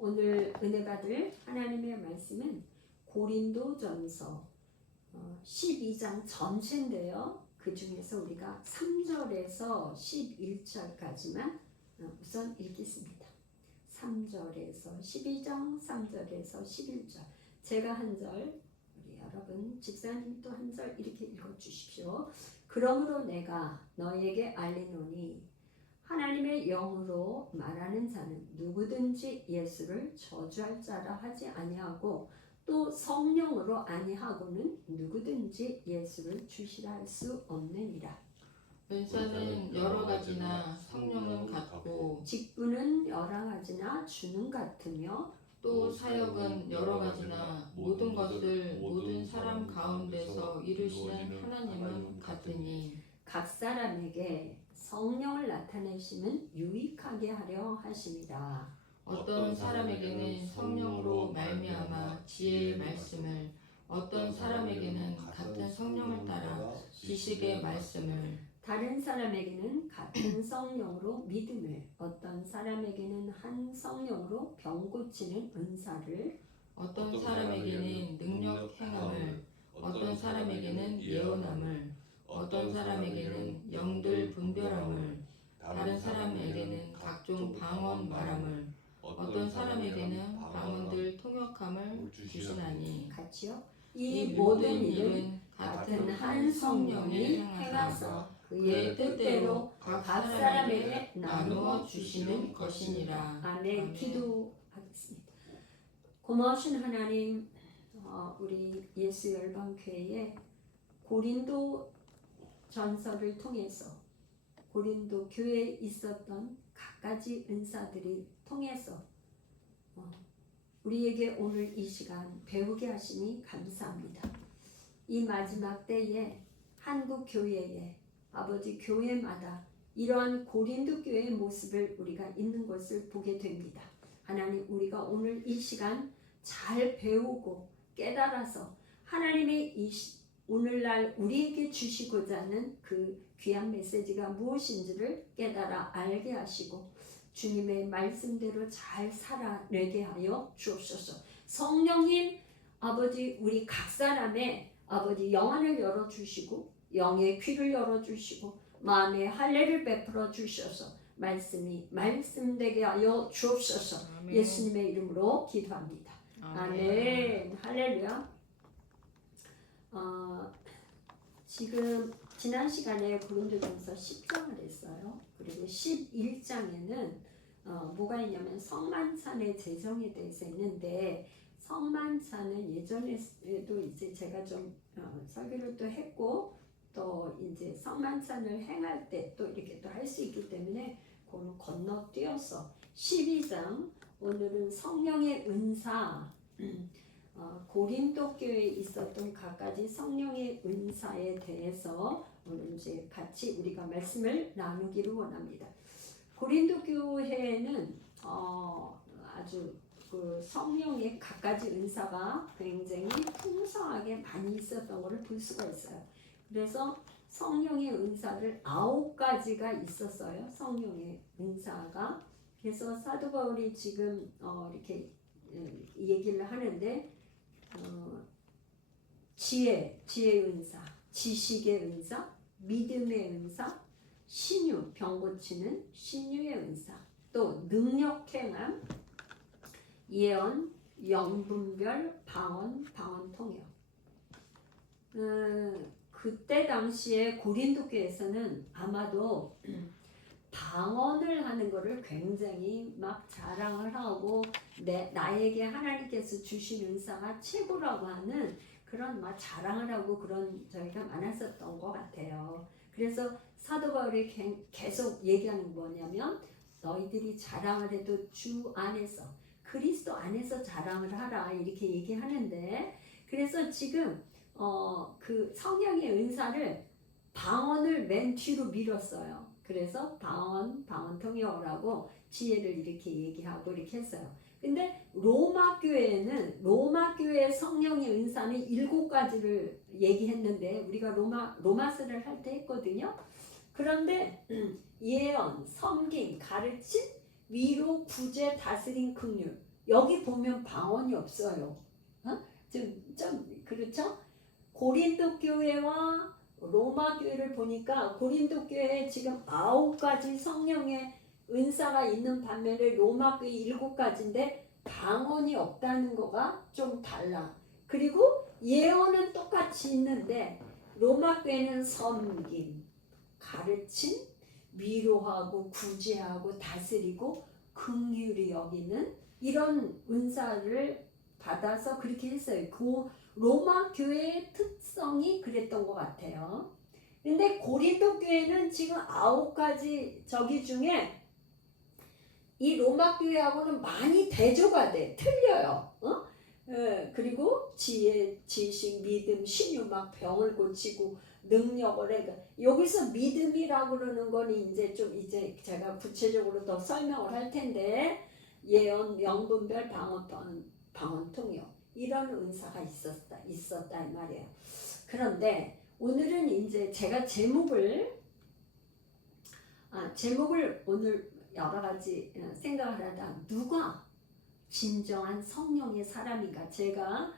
오늘 은혜 받을 하나님의 말씀은 고린도전서 12장 전체인데요. 그 중에서 우리가 3절에서 11절까지만 우선 읽겠습니다. 3절에서 12장, 3절에서 11절. 제가 한 절, 우리 여러분 집사님도 한 절 이렇게 읽어주십시오. 그러므로 내가 너에게 알리노니 하나님의 영으로 말하는 자는 누구든지 예수를 저주할 자라 하지 아니하고 또 성령으로 아니하고는 누구든지 예수를 주시라 할 수 없느니라. 은사는 여러 가지나 성령은 같고 직분은 여러 가지나 주는 같으며 또 사역은 여러 가지나 모든 것을 모든 사람 가운데서 이루시는 하나님은 같으니 각 사람에게 성령을 나타내시면 유익하게 하려 하심이라. 어떤 사람에게는 성령으로 말미암아 지혜의 말씀을, 어떤 사람에게는 같은 성령을 따라 지식의 말씀을, 다른 사람에게는 같은 성령으로 믿음을, 어떤 사람에게는 한 성령으로 병 고치는 은사를, 어떤 사람에게는 능력 행함을, 어떤 사람에게는 예언함을, 어떤 사람에게는 영들 분별함을, 다른 사람에게는 각종 방언 말함을, 어떤 사람에게는 방언들 통역함을 주시나니 같이요. 이 모든 일은 같은 한 성령이 행하사 그의 뜻대로 각 사람에게 나누어 주시는 것이니라. 아멘. 기도하겠습니다. 고마우신 하나님, 우리 예수 열방교회의 고린도 전서를 통해서 고린도 교회에 있었던 각가지 은사들이 통해서 우리에게 오늘 이 시간 배우게 하시니 감사합니다. 이 마지막 때에 한국 교회에 아버지 교회마다 이러한 고린도 교회의 모습을 우리가 있는 것을 보게 됩니다. 하나님, 우리가 오늘 이 시간 잘 배우고 깨달아서 하나님의 오늘날 우리에게 주시고자 하는 그 귀한 메시지가 무엇인지를 깨달아 알게 하시고 주님의 말씀대로 잘 살아내게 하여 주옵소서. 성령님 아버지, 우리 각 사람의 아버지 영안을 열어주시고 영의 귀를 열어주시고 마음의 할례를 베풀어 주셔서 말씀이 말씀되게 하여 주옵소서. 아멘. 예수님의 이름으로 기도합니다. 아멘. 할렐루야. 지금 지난 시간에 고린도전서 10장을 했어요. 그리고 11장에는 뭐가 있냐면 성만찬의 제정에 대해서 있는데, 성만찬은 예전에도 이제 제가 좀 설교를 또 했고 또 이제 성만찬을 행할 때 또 이렇게 또 할 수 있기 때문에 그걸 건너뛰어서 12장, 오늘은 성령의 은사, 고린도 교회에 있었던 각가지 성령의 은사에 대해서 오늘 이제 같이 우리가 말씀을 나누기를 원합니다. 고린도 교회는 아주 그 성령의 각가지 은사가 굉장히 풍성하게 많이 있었던 것을 볼 수가 있어요. 그래서 성령의 은사를 9가지가 있었어요. 성령의 은사가. 그래서 사도 바울이 지금 이렇게 얘기를 하는데 지혜의 은사, 지식의 은사, 믿음의 은사, 신유, 병 고치는 신유의 은사, 또 능력행함, 예언, 영분별, 방언 통역. 그때 당시에 고린도 교회에서는 아마도 방언을 하는 것을 굉장히 막 자랑을 하고 나에게 하나님께서 주신 은사가 최고라고 하는 그런 막 자랑을 하고 그런 저희가 많았었던 것 같아요. 그래서 사도 바울이 계속 얘기하는 뭐냐면 너희들이 자랑을 해도 주 안에서 그리스도 안에서 자랑을 하라 이렇게 얘기하는데, 그래서 지금 그 성령의 은사를 방언을 맨 뒤로 밀었어요. 그래서 방언 통역하라고 지혜를 이렇게 얘기하고 이렇게 했어요. 근데 로마 교회의 성령의 은사는 7가지를 얘기했는데 우리가 로마서를 할 때 했거든요. 그런데 예언, 섬김, 가르침, 위로, 구제, 다스림, 긍휼, 여기 보면 방언이 없어요. 좀 그렇죠? 고린도 교회와 로마 교회를 보니까 고린도 교회에 지금 9가지 성령의 은사가 있는 반면에 로마 교회 7가지인데 방언이 없다는 거가 좀 달라. 그리고 예언은 똑같이 있는데 로마 교회는 섬김, 가르침, 위로하고 구제하고 다스리고 긍휼히 여기는 이런 은사를 받아서 그렇게 했어요. 그 로마 교회의 특성이 그랬던 것 같아요. 근데 고린도 교회는 지금 9가지 저기 중에 이 로마 교회하고는 많이 대조가 돼. 틀려요. 그리고 지혜, 지식, 믿음, 신유막, 병을 고치고 능력을 해. 여기서 믿음이라고 그러는 건 이제 제가 구체적으로 더 설명을 할 텐데 예언, 명분별, 방언 통역 이런 은사가 있었다 이 말이에요. 그런데 오늘은 이제 제가 제목을 오늘 여러 가지 생각을 하다 누가 진정한 성령의 사람인가 제가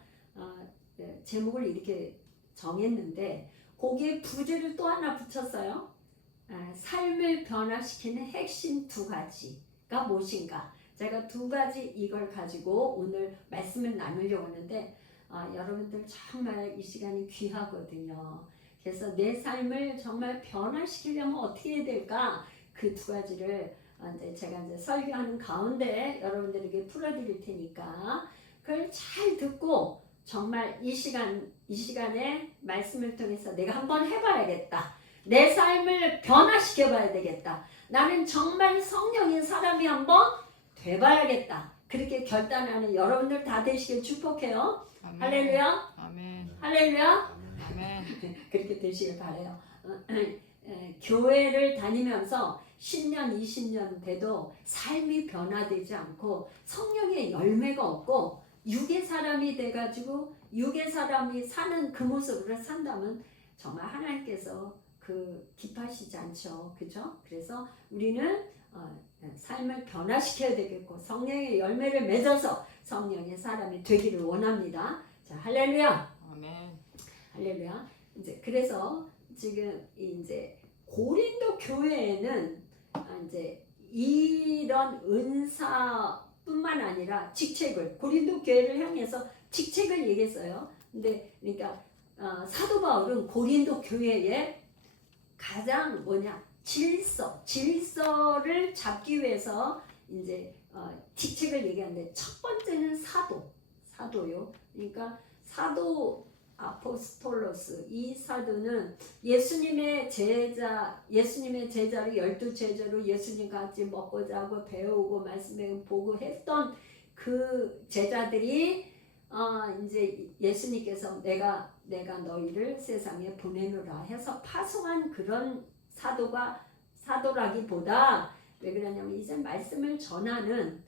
제목을 이렇게 정했는데 거기에 부제를 또 하나 붙였어요. 삶을 변화시키는 핵심 2가지가 무엇인가. 제가 2가지 이걸 가지고 오늘 말씀을 나누려고 하는데 여러분들 정말 이 시간이 귀하거든요. 그래서 내 삶을 정말 변화시키려면 어떻게 해야 될까? 그 2가지를 제가 이제 설교하는 가운데 여러분들에게 풀어드릴 테니까 그걸 잘 듣고 정말 이 시간에 말씀을 통해서 내가 한번 해봐야겠다. 내 삶을 변화시켜봐야 되겠다. 나는 정말 성령인 사람이 한번 돼봐야겠다. 그렇게 결단하는 여러분들 다 되시길 축복해요. 아멘. 할렐루야. 아멘. 할렐루야. 아멘. 그렇게 되시길 바라요. 교회를 다니면서 10년, 20년 돼도 삶이 변화되지 않고 성령의 열매가 없고 육의 사람이 돼가지고 육의 사람이 사는 그 모습으로 산다면 정말 하나님께서 기뻐하시지 않죠. 그죠? 그래서 우리는 삶을 변화시켜야 되겠고 성령의 열매를 맺어서 성령의 사람이 되기를 원합니다. 자, 할렐루야. 아멘. 할렐루야. 이제 그래서 지금 이제 고린도 교회에는 이제 이런 은사뿐만 아니라 직책을 고린도 교회를 향해서 직책을 얘기했어요. 근데 그러니까 사도 바울은 고린도 교회에 가장 질서를 잡기 위해서 이제 직책을 얘기하는데 첫 번째는 사도요. 그러니까 사도 아포스톨로스 이 사도는 예수님의 제자로 12제자로 예수님 같이 먹고 자고 배우고 말씀 보고 했던 그 제자들이 이제 예수님께서 내가 너희를 세상에 보내노라 해서 파송한 그런 사도라기보다 왜 그러냐면 이제 말씀을 전하는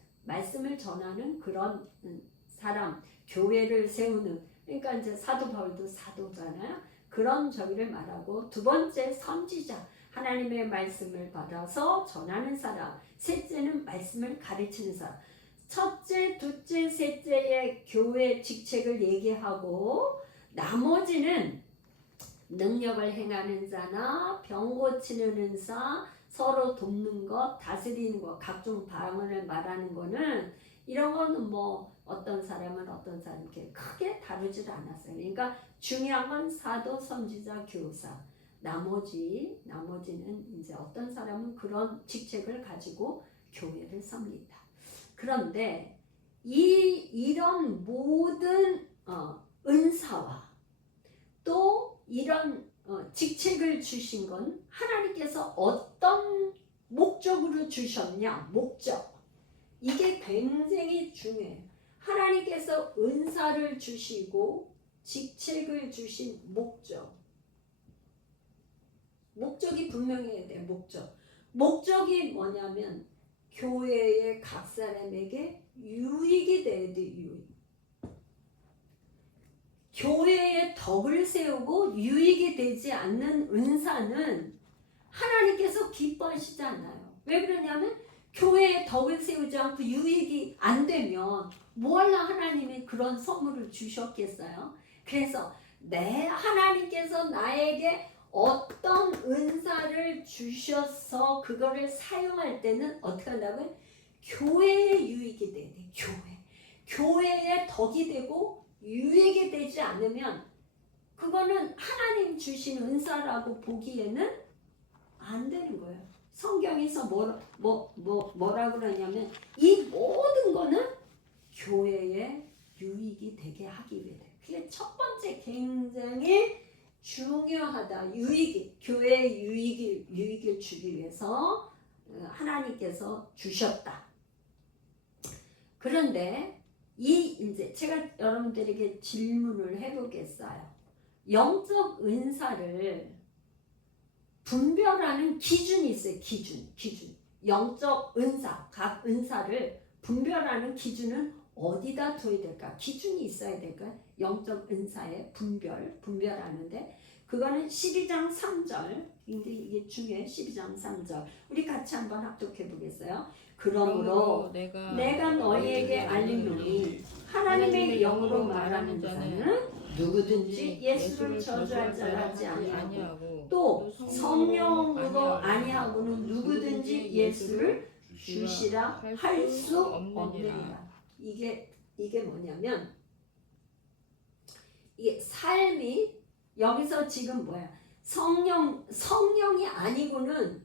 그런 사람 교회를 세우는 그러니까 이제 사도 바울도 사도잖아요. 그런 저기를 말하고 두 번째 선지자 하나님의 말씀을 받아서 전하는 사람. 셋째는 말씀을 가르치는 사람. 첫째, 둘째, 셋째의 교회 직책을 얘기하고 나머지는 능력을 행하는 자나 병 고치는 은사, 서로 돕는 것, 다스리는 것, 각종 방언을 말하는 거는 이런 거는 어떤 사람은 이렇게 크게 다루질 않았어요. 그러니까 중요한 건 사도, 선지자, 교사. 나머지는 이제 어떤 사람은 그런 직책을 가지고 교회를 섭니다. 그런데 이런 모든 은사와 또 이런 직책을 주신 건 하나님께서 어떤 목적으로 주셨냐? 목적. 이게 굉장히 중요해요. 하나님께서 은사를 주시고 직책을 주신 목적이 분명해야 돼요. 목적이 뭐냐면 교회의 각 사람에게 유익이 돼야 돼요. 유익. 교회의 덕을 세우고 유익이 되지 않는 은사는 하나님께서 기뻐하시지 않아요. 왜 그러냐면 교회의 덕을 세우지 않고 유익이 안 되면 주시면 뭘 하나님이 그런 선물을 주셨겠어요? 그래서 내 하나님께서 나에게 어떤 은사를 주셔서 그거를 사용할 때는 어떻게 한다고요? 교회의 유익이 돼야 돼. 교회의 덕이 되고 유익이 되지 않으면 그거는 하나님 주신 은사라고 보기에는 안 되는 거예요. 성경에서 뭐라 그러냐면 이 모든 거는 교회의 유익이 되게 하기 위해. 그게 첫 번째 굉장히 중요하다. 교회의 유익을 주기 위해서 하나님께서 주셨다. 그런데 이제 제가 여러분들에게 질문을 해보겠어요. 영적 은사를 분별하는 기준이 있어요. 기준. 영적 은사, 각 은사를 분별하는 기준은 어디다 둬야 될까? 기준이 있어야 될까요? 영적 은사의 분별하는데 그거는 12장 3절. 이게 중요해. 12장 3절. 우리 같이 한번 합독해 보겠어요. 그러므로 내가 너희에게 알리노니 하나님의 영으로 말하는 자는 누구든지 예수를 저주할 자라지 아니하고 또 성령으로 아니하고는 누구든지 예수를 주시라 할 수 없느니라. 이게 뭐냐면 이게 삶이 여기서 지금 뭐야? 성령이 아니고는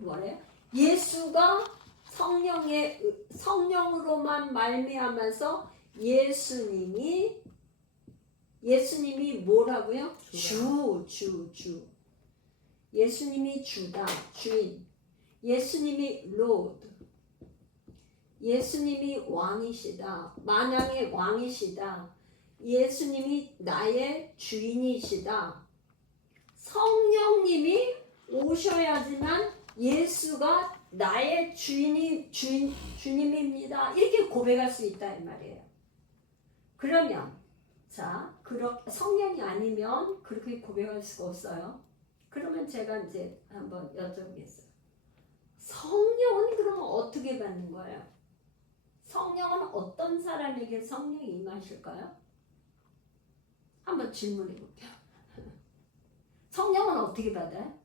뭐래요? 예수가 성령으로만 말미암아서 예수님이 뭐라고요? 주. 예수님이 주다, 주인. 예수님이 로드. 예수님이 왕이시다, 만왕의 왕이시다. 예수님이 나의 주인이시다. 성령님이 오셔야지만 예수가 나의 주님입니다. 이렇게 고백할 수 있다 이 말이에요. 그러면 성령이 아니면 그렇게 고백할 수가 없어요. 그러면 제가 이제 한번 여쭤보겠어요. 성령은 그러면 어떻게 받는 거예요? 성령은 어떤 사람에게 성령이 임하실까요? 한번 질문해 볼게요. 성령은 어떻게 받아요?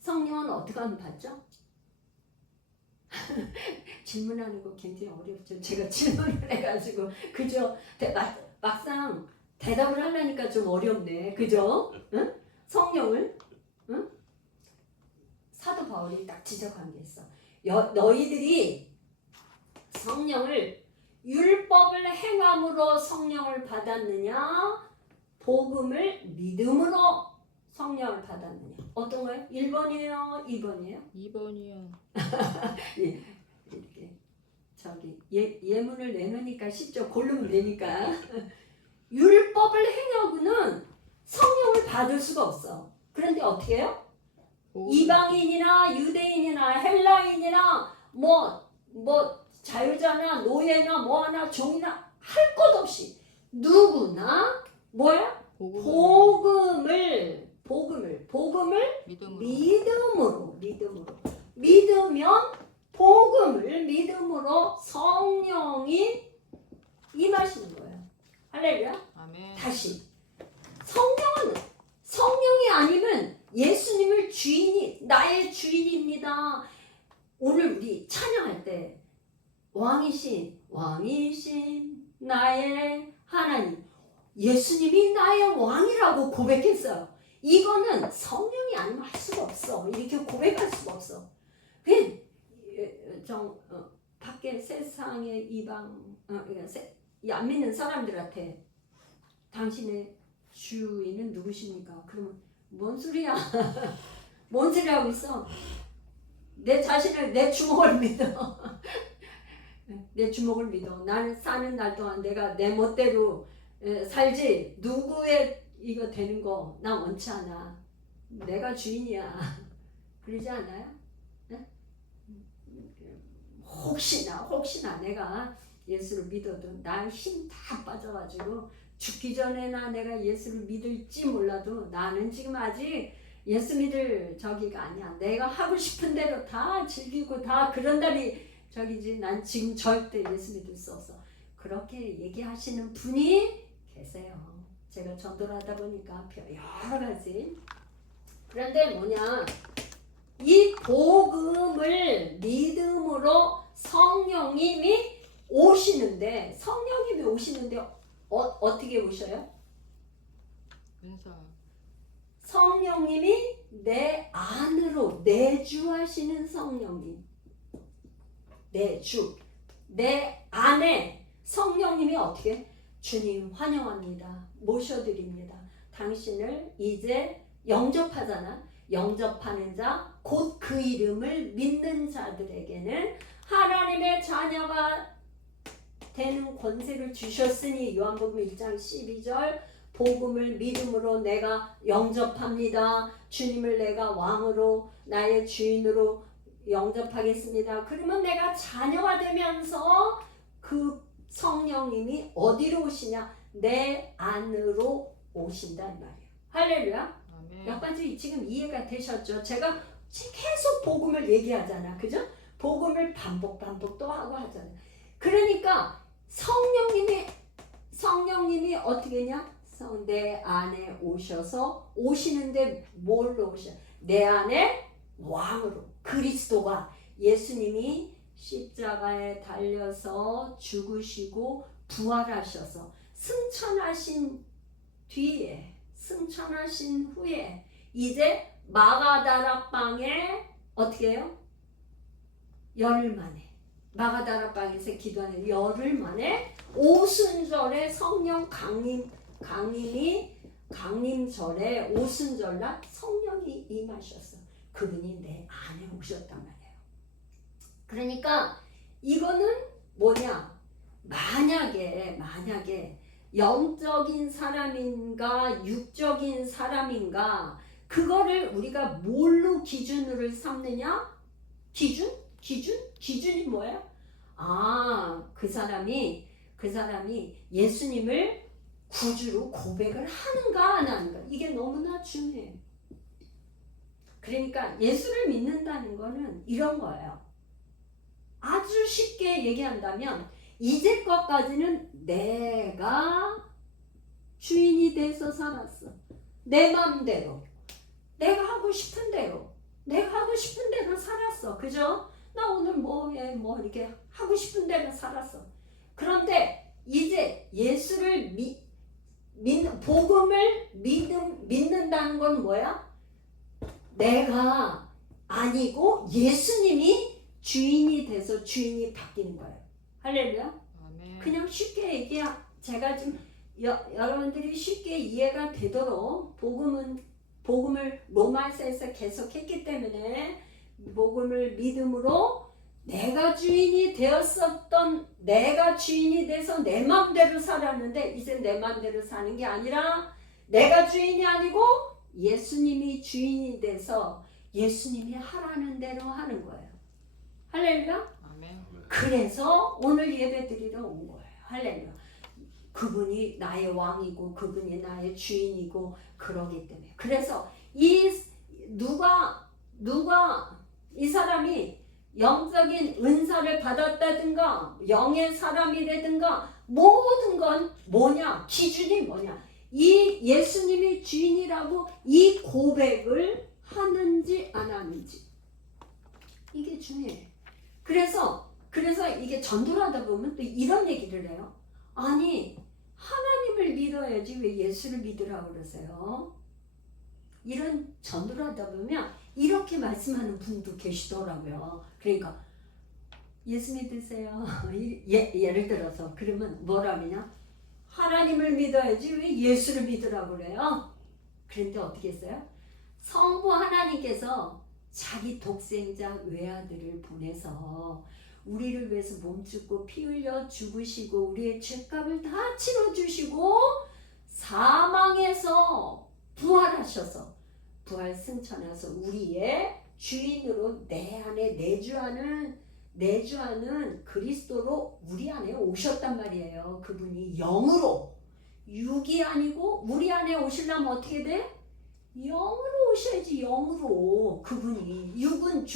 성령은 어떻게 하면 받죠? 질문하는 거 굉장히 어렵죠. 제가 질문을 해가지고 그죠? 막상 대답을 하려니까 좀 어렵네. 그죠? 응? 성령을 응? 사도 바울이 딱 지적한 게 있어. 너희들이 성령을 율법을 행함으로 성령을 받았느냐? 복음을 믿음으로 성령을 받았느냐? 어떤 거예요? 1번이에요? 2번이에요? 2번이요. 예, 이렇게 예문을 내놓으니까 쉽죠. 고르면 되니까. 율법을 행하고는 성령을 받을 수가 없어. 그런데 어떻게 해요? 이방인이나 유대인이나 헬라인이나 뭐 자유자나 노예나 뭐하나 종이나 할 것 없이 누구나 뭐야? 복음을 믿음으로 믿으면 복음을 믿음으로 성령이 임하시는 거예요. 할렐루야. 아멘. 다시 성령이 아니면 예수님을 나의 주인입니다. 오늘 우리 찬양할 때 왕이신 나의 하나님, 예수님이 나의 왕이라고 고백했어요. 이거는 성령이 아니면 할 수가 없어. 이렇게 고백할 수가 없어. 밖에 세상의 이방 안 믿는 사람들한테 당신의 주인은 누구십니까? 그러면 뭔 소리야? 뭔 소리 하고 있어? 내 자신을 내 주먹을 믿어. 내 주먹을 믿어. 나는 사는 날 동안 내가 내 멋대로 살지. 누구의 이거 되는 거 나 원치 않아. 내가 주인이야. 그러지 않아요? 네? 혹시나 내가 예수를 믿어도 나 힘 다 빠져가지고 죽기 전에나 내가 예수를 믿을지 몰라도 나는 지금 아직 예수 믿을 저기가 아니야. 내가 하고 싶은 대로 다 즐기고 다 그런다니 저기지. 난 지금 절대 예수 믿을 수 없어. 그렇게 얘기하시는 분이 계세요. 제가 전도를 하다 보니까 여러 가지. 그런데 뭐냐, 이 복음을 믿음으로 성령님이 오시는데 어떻게 오셔요? 은사. 성령님이 내 안으로 내주하시는 성령님. 내 안에 성령님이 어떻게? 주님 환영합니다. 모셔드립니다. 당신을 이제 영접하잖아. 영접하는 자, 곧 그 이름을 믿는 자들에게는 하나님의 자녀가 되는 권세를 주셨으니, 요한복음 1장 12절, 복음을 믿음으로 내가 영접합니다. 주님을 내가 왕으로 나의 주인으로 영접하겠습니다. 그러면 내가 자녀가 되면서 그 성령님이 어디로 오시냐? 내 안으로 오신다 이 말이에요. 할렐루야. 아멘. 몇 가지 지금 이해가 되셨죠? 제가 계속 복음을 얘기하잖아. 그죠? 복음을 반복 또 하고 하잖아. 그러니까 성령님이 어떻게 했냐? 내 안에 오셔서, 오시는데 뭘로 오셔? 내 안에 왕으로, 그리스도가, 예수님이 십자가에 달려서 죽으시고 부활하셔서 승천하신 뒤에, 승천하신 후에 이제 마가다락방에 어떻게 해요? 열흘 만에, 마가다락방에서 기도하는 열흘 만에 오순절에 성령 강림절에 오순절날 성령이 임하셨어. 그분이 내 안에 오셨단 말이에요. 그러니까 이거는 뭐냐? 만약에 영적인 사람인가 육적인 사람인가, 그거를 우리가 뭘로 기준으로 삼느냐? 기준이 뭐예요? 그 사람이 예수님을 구주로 고백을 하는가 안 하는가, 이게 너무나 중요해요. 그러니까 예수를 믿는다는 거는 이런 거예요. 아주 쉽게 얘기한다면 이제껏까지는 내가 주인이 돼서 살았어. 내 맘대로, 내가 하고 싶은 대로 살았어. 그죠? 나 오늘 뭐 이렇게 하고 싶은 대로 살았어. 그런데 이제 예수를 복음을 믿는다는 건 뭐야? 내가 아니고 예수님이 주인이 돼서 주인이 바뀌는 거예요. 할렐루야. 아멘. 그냥 쉽게 제가 지금 여러분들이 쉽게 이해가 되도록 복음을 로마서에서 계속했기 때문에, 복음을 믿음으로 내가 주인이 돼서 내 마음대로 살았는데, 이제 내 마음대로 사는 게 아니라 내가 주인이 아니고 예수님이 주인이 돼서 예수님이 하라는 대로 하는 거예요. 할렐루야. 아멘. 그래서 오늘 예배 드리러 온 거예요. 할렐루야. 그분이 나의 왕이고 그분이 나의 주인이고 그러기 때문에. 그래서 누가 이 사람이 영적인 은사를 받았다든가 영의 사람이 되든가 모든 건 뭐냐? 기준이 뭐냐? 이 예수님이 주인이라고 이 고백을 하는지 안 하는지, 이게 중요해요. 그래서 이게 전도를 하다 보면 또 이런 얘기를 해요. 아니, 하나님을 믿어야지 왜 예수를 믿으라고 그러세요? 이런 전도를 하다 보면 이렇게 말씀하는 분도 계시더라고요. 그러니까 예수 믿으세요. 예를 들어서 그러면 뭐라 그러냐? 하나님을 믿어야지 왜 예수를 믿으라고 그래요? 그런데 어떻게 했어요? 성부 하나님께서 자기 독생자 외아들을 보내서 우리를 위해서 몸죽고 피 흘려 죽으시고 우리의 죄값을 다 치러주시고 사망에서 부활하셔서 부활 승천해서 우리의 주인으로 내 안에 내주하는 그리스도로 우리 안에 오셨단 말이에요. 그분이 영으로, 육이 아니고 우리 안에 오시려면 어떻게 돼? 영으로 오셔야지. 영으로. 그분이 육은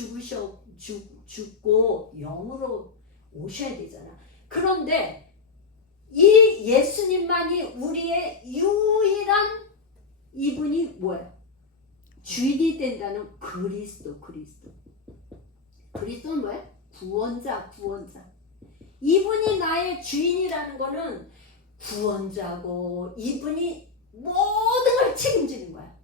죽고 영으로 오셔야 되잖아. 그런데 이 예수님만이 우리의 유일한 이분이 뭐예요? 주인이 된다는 그리스도. 그리스도는 뭐예요? 구원자. 이분이 나의 주인이라는 거는 구원자고, 이분이 모든 걸 책임지는 거야.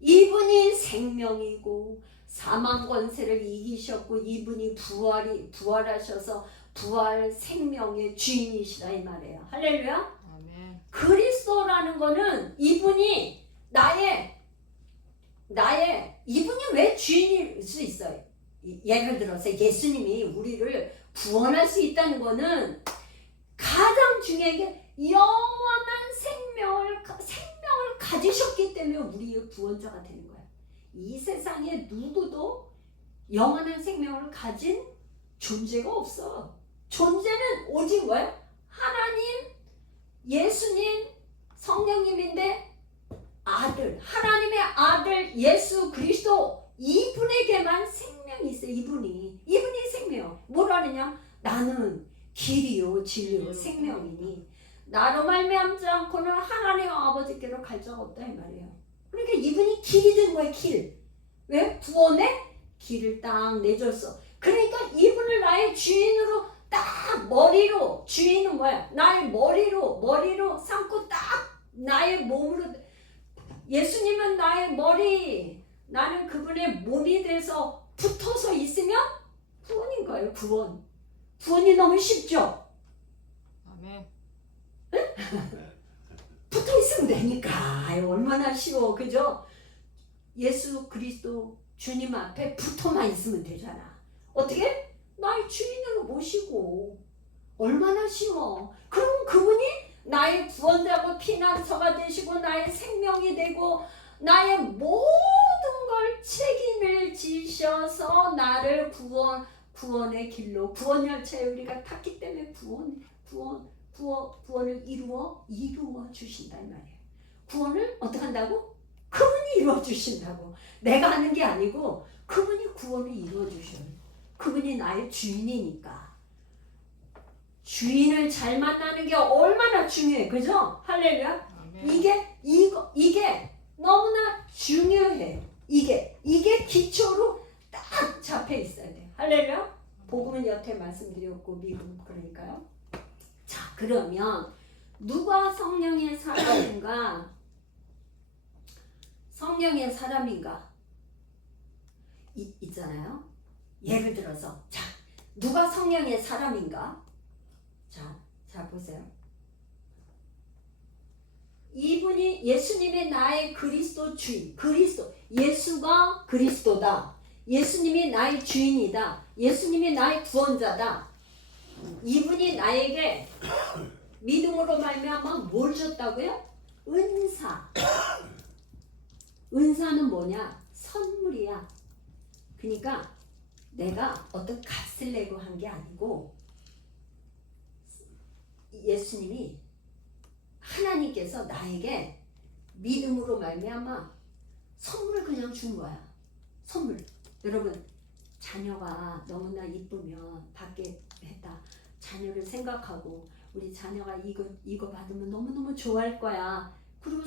이분이 생명이고 사망 권세를 이기셨고, 이분이 부활하셔서 부활 생명의 주인이시다 이 말이에요. 할렐루야. 아멘. 그리스도라는 거는 이분이 이분이 왜 주인일 수 있어요? 예를 들어서 예수님이 우리를 구원할 수 있다는 거는 가장 중요한 게 영원한 생명을 가지셨기 때문에 우리의 구원자가 되는 거야. 이 세상에 누구도 영원한 생명을 가진 존재가 없어. 존재는 오직 뭐야? 하나님, 예수님, 성령님인데 하나님의 아들 예수 그리스도, 이분에게만 생명이 있어요. 이분이 생명. 뭐라느냐? 나는 길이요 진리요 생명이니 나로 말미암지 않고는 하나님 아버지께로 갈 자가 없다 이 말이에요. 그러니까 이분이 길이 된 거예요. 길. 왜? 구원의 길을 딱 내줬어. 그러니까 이분을 나의 주인으로 딱 머리로, 주인은 뭐야? 나의 머리로 삼고 딱 나의 몸으로, 예수님은 나의 머리, 나는 그분의 몸이 돼서 붙어서 있으면 구원인 거예요. 구원이 너무 쉽죠? 아멘. 붙어 있으면 되니까. 얼마나 쉬워. 그죠? 예수 그리스도 주님 앞에 붙어만 있으면 되잖아. 어떻게? 나의 주인으로 모시고. 얼마나 쉬워. 그럼 그분이 나의 구원자고 피난처가 되시고 나의 생명이 되고 나의 모든 걸 책임을 지셔서 나를 구원의 길로, 구원 열차에 우리가 탔기 때문에 구원을 이루어 주신다 이 말이에요. 구원을 어떻게 한다고? 그분이 이루어 주신다고. 내가 하는 게 아니고 그분이 구원을 이루어 주셔요. 그분이 나의 주인이니까. 주인을 잘 만나는 게 얼마나 중요해. 그죠? 할렐루야. 아멘. 이게 너무나 중요해. 이게 기초로 딱 잡혀 있어야 돼. 할렐루야. 복음은 여태 말씀드렸고 미국 그러니까요. 자, 그러면 누가 성령의 사람인가? 성령의 사람인가? 있잖아요. 예를 들어서 자, 누가 성령의 사람인가? 자 보세요. 이분이 예수님의 나의 그리스도 주인, 예수가 그리스도다. 예수님이 나의 주인이다. 예수님이 나의 구원자다. 이분이 나에게 믿음으로 말미암아 뭘 줬다고요? 은사는 뭐냐? 선물이야. 그러니까 내가 어떤 값을 내고 한 게 아니고 예수님이 하나님께서 나에게 믿음으로 말미암아 선물을 그냥 준 거야. 선물. 여러분, 자녀가 너무나 이쁘면 받게 했다. 자녀를 생각하고 우리 자녀가 이거 받으면 너무너무 좋아할 거야. 그리고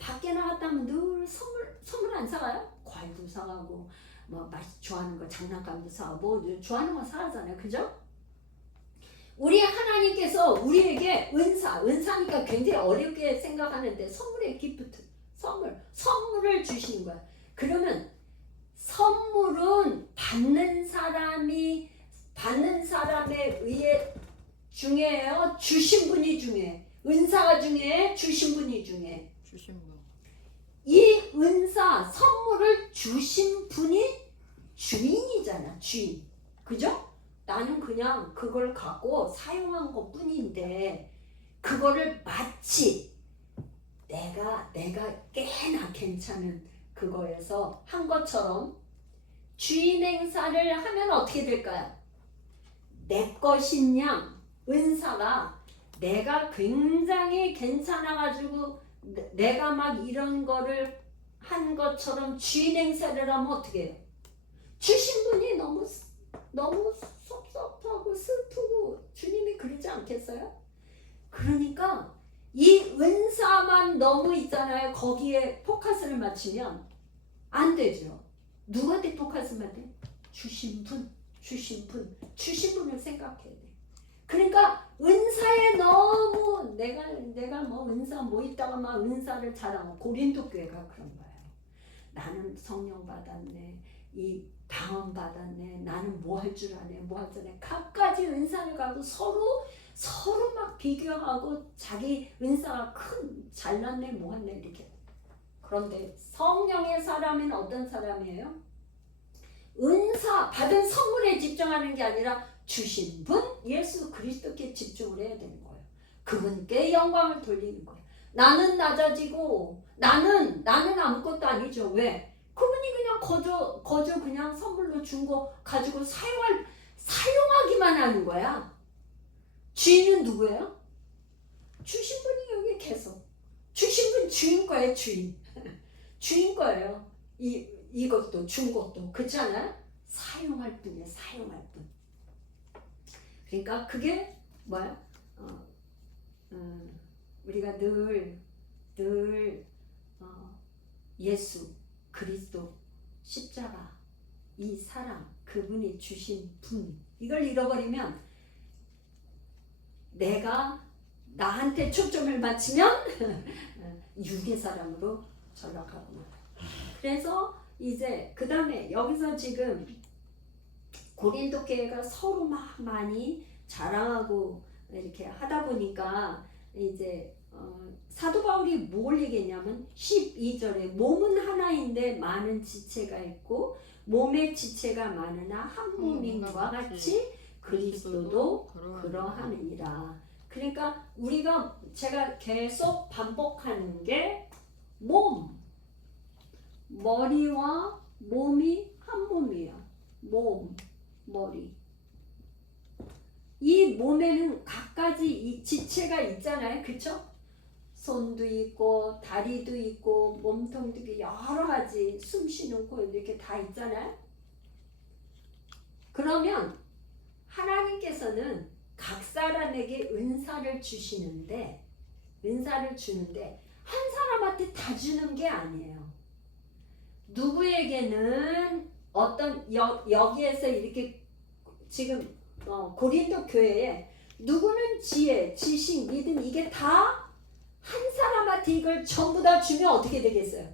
밖에 나갔다면 늘 선물 안 사가요? 과일도 사가고 뭐 좋아하는 거 장난감도 사고 뭐 좋아하는 거 사가잖아요. 그죠? 우리 하나님께서 우리에게 은사니까 굉장히 어렵게 생각하는데 선물의 기프트, 선물을 주시는 거야. 그러면 선물은 받는 사람에 의해 중요해요? 주신 분이 중요해? 은사가 중요해? 주신 분이 중요해? 주신 분. 이 선물을 주신 분이 주인이잖아. 주인. 그죠? 나는 그냥 그걸 갖고 사용한 것 뿐인데 그거를 마치 내가 꽤나 괜찮은 그거에서 한 것처럼 주인 행사를 하면 어떻게 될까요? 내 것인 양 은사가 내가 굉장히 괜찮아가지고 내가 막 이런 거를 한 것처럼 주인 행세를 하면 어떻게 해요? 주신 분이 너무 섭섭하고 슬프고 주님이 그러지 않겠어요? 그러니까 이 은사만 너무 있잖아요. 거기에 포커스를 맞추면 안 되죠. 누구한테 포커스만 돼? 주신 분을 생각해야 돼. 그러니까 은사에 너무 내가 뭐 은사 뭐 있다가 막 은사를 자랑하고 고린도 교회가 그런 거예요. 나는 성령 받았네. 이 방언 받았네. 나는 뭐 할 줄 아네. 뭐 할 줄 아네. 각가지 은사를 가지고 서로 막 비교하고 자기 은사가 잘났네 뭐했네 이렇게. 그런데 성령의 사람은 어떤 사람이에요? 은사 받은 선물에 집중하는 게 아니라 주신 분 예수 그리스도께 집중을 해야 되는 거예요. 그분께 영광을 돌리는 거예요. 나는 낮아지고 나는 아무것도 아니죠. 왜? 그분이 그냥 거저 그냥 선물로 준 거 가지고 사용하기만 하는 거야. 주인은 누구예요? 주신 분이 여기 계속. 주신 분 주인 거예요, 주인. 주인 거예요. 이것도 준 것도. 그렇지 않아요? 사용할 뿐이에요, 사용할 뿐. 그러니까 그게 뭐야? 우리가 늘 예수 그리스도 십자가 이 사랑 그분이 주신 분 이걸 잃어버리면 내가 나한테 초점을 맞추면 육의 사람으로 전락하고 말아요. 그래서 이제 그 다음에 여기서 지금 고린도 교회가 서로 막 많이 자랑하고 이렇게 하다 보니까 이제 사도 바울이 뭘 얘기했냐면 12절에 몸은 하나인데 많은 지체가 있고 몸의 지체가 많으나 한 몸인과 같이 그리스도도 그러하느니라. 그러니까 제가 계속 반복하는 게 머리와 몸이 한 몸이야. 머리. 이 몸에는 각가지 이 지체가 있잖아요. 그쵸? 손도 있고 다리도 있고 몸통도 있고 여러 가지 숨 쉬는 코 이렇게 다 있잖아요. 그러면 하나님께서는 각 사람에게 은사를 주는데 한 사람한테 다 주는 게 아니에요. 누구에게는 어떤 여기에서 이렇게 지금 고린도 교회에 누구는 지혜, 지식, 믿음 이게 다 한 사람한테 이걸 전부 다 주면 어떻게 되겠어요?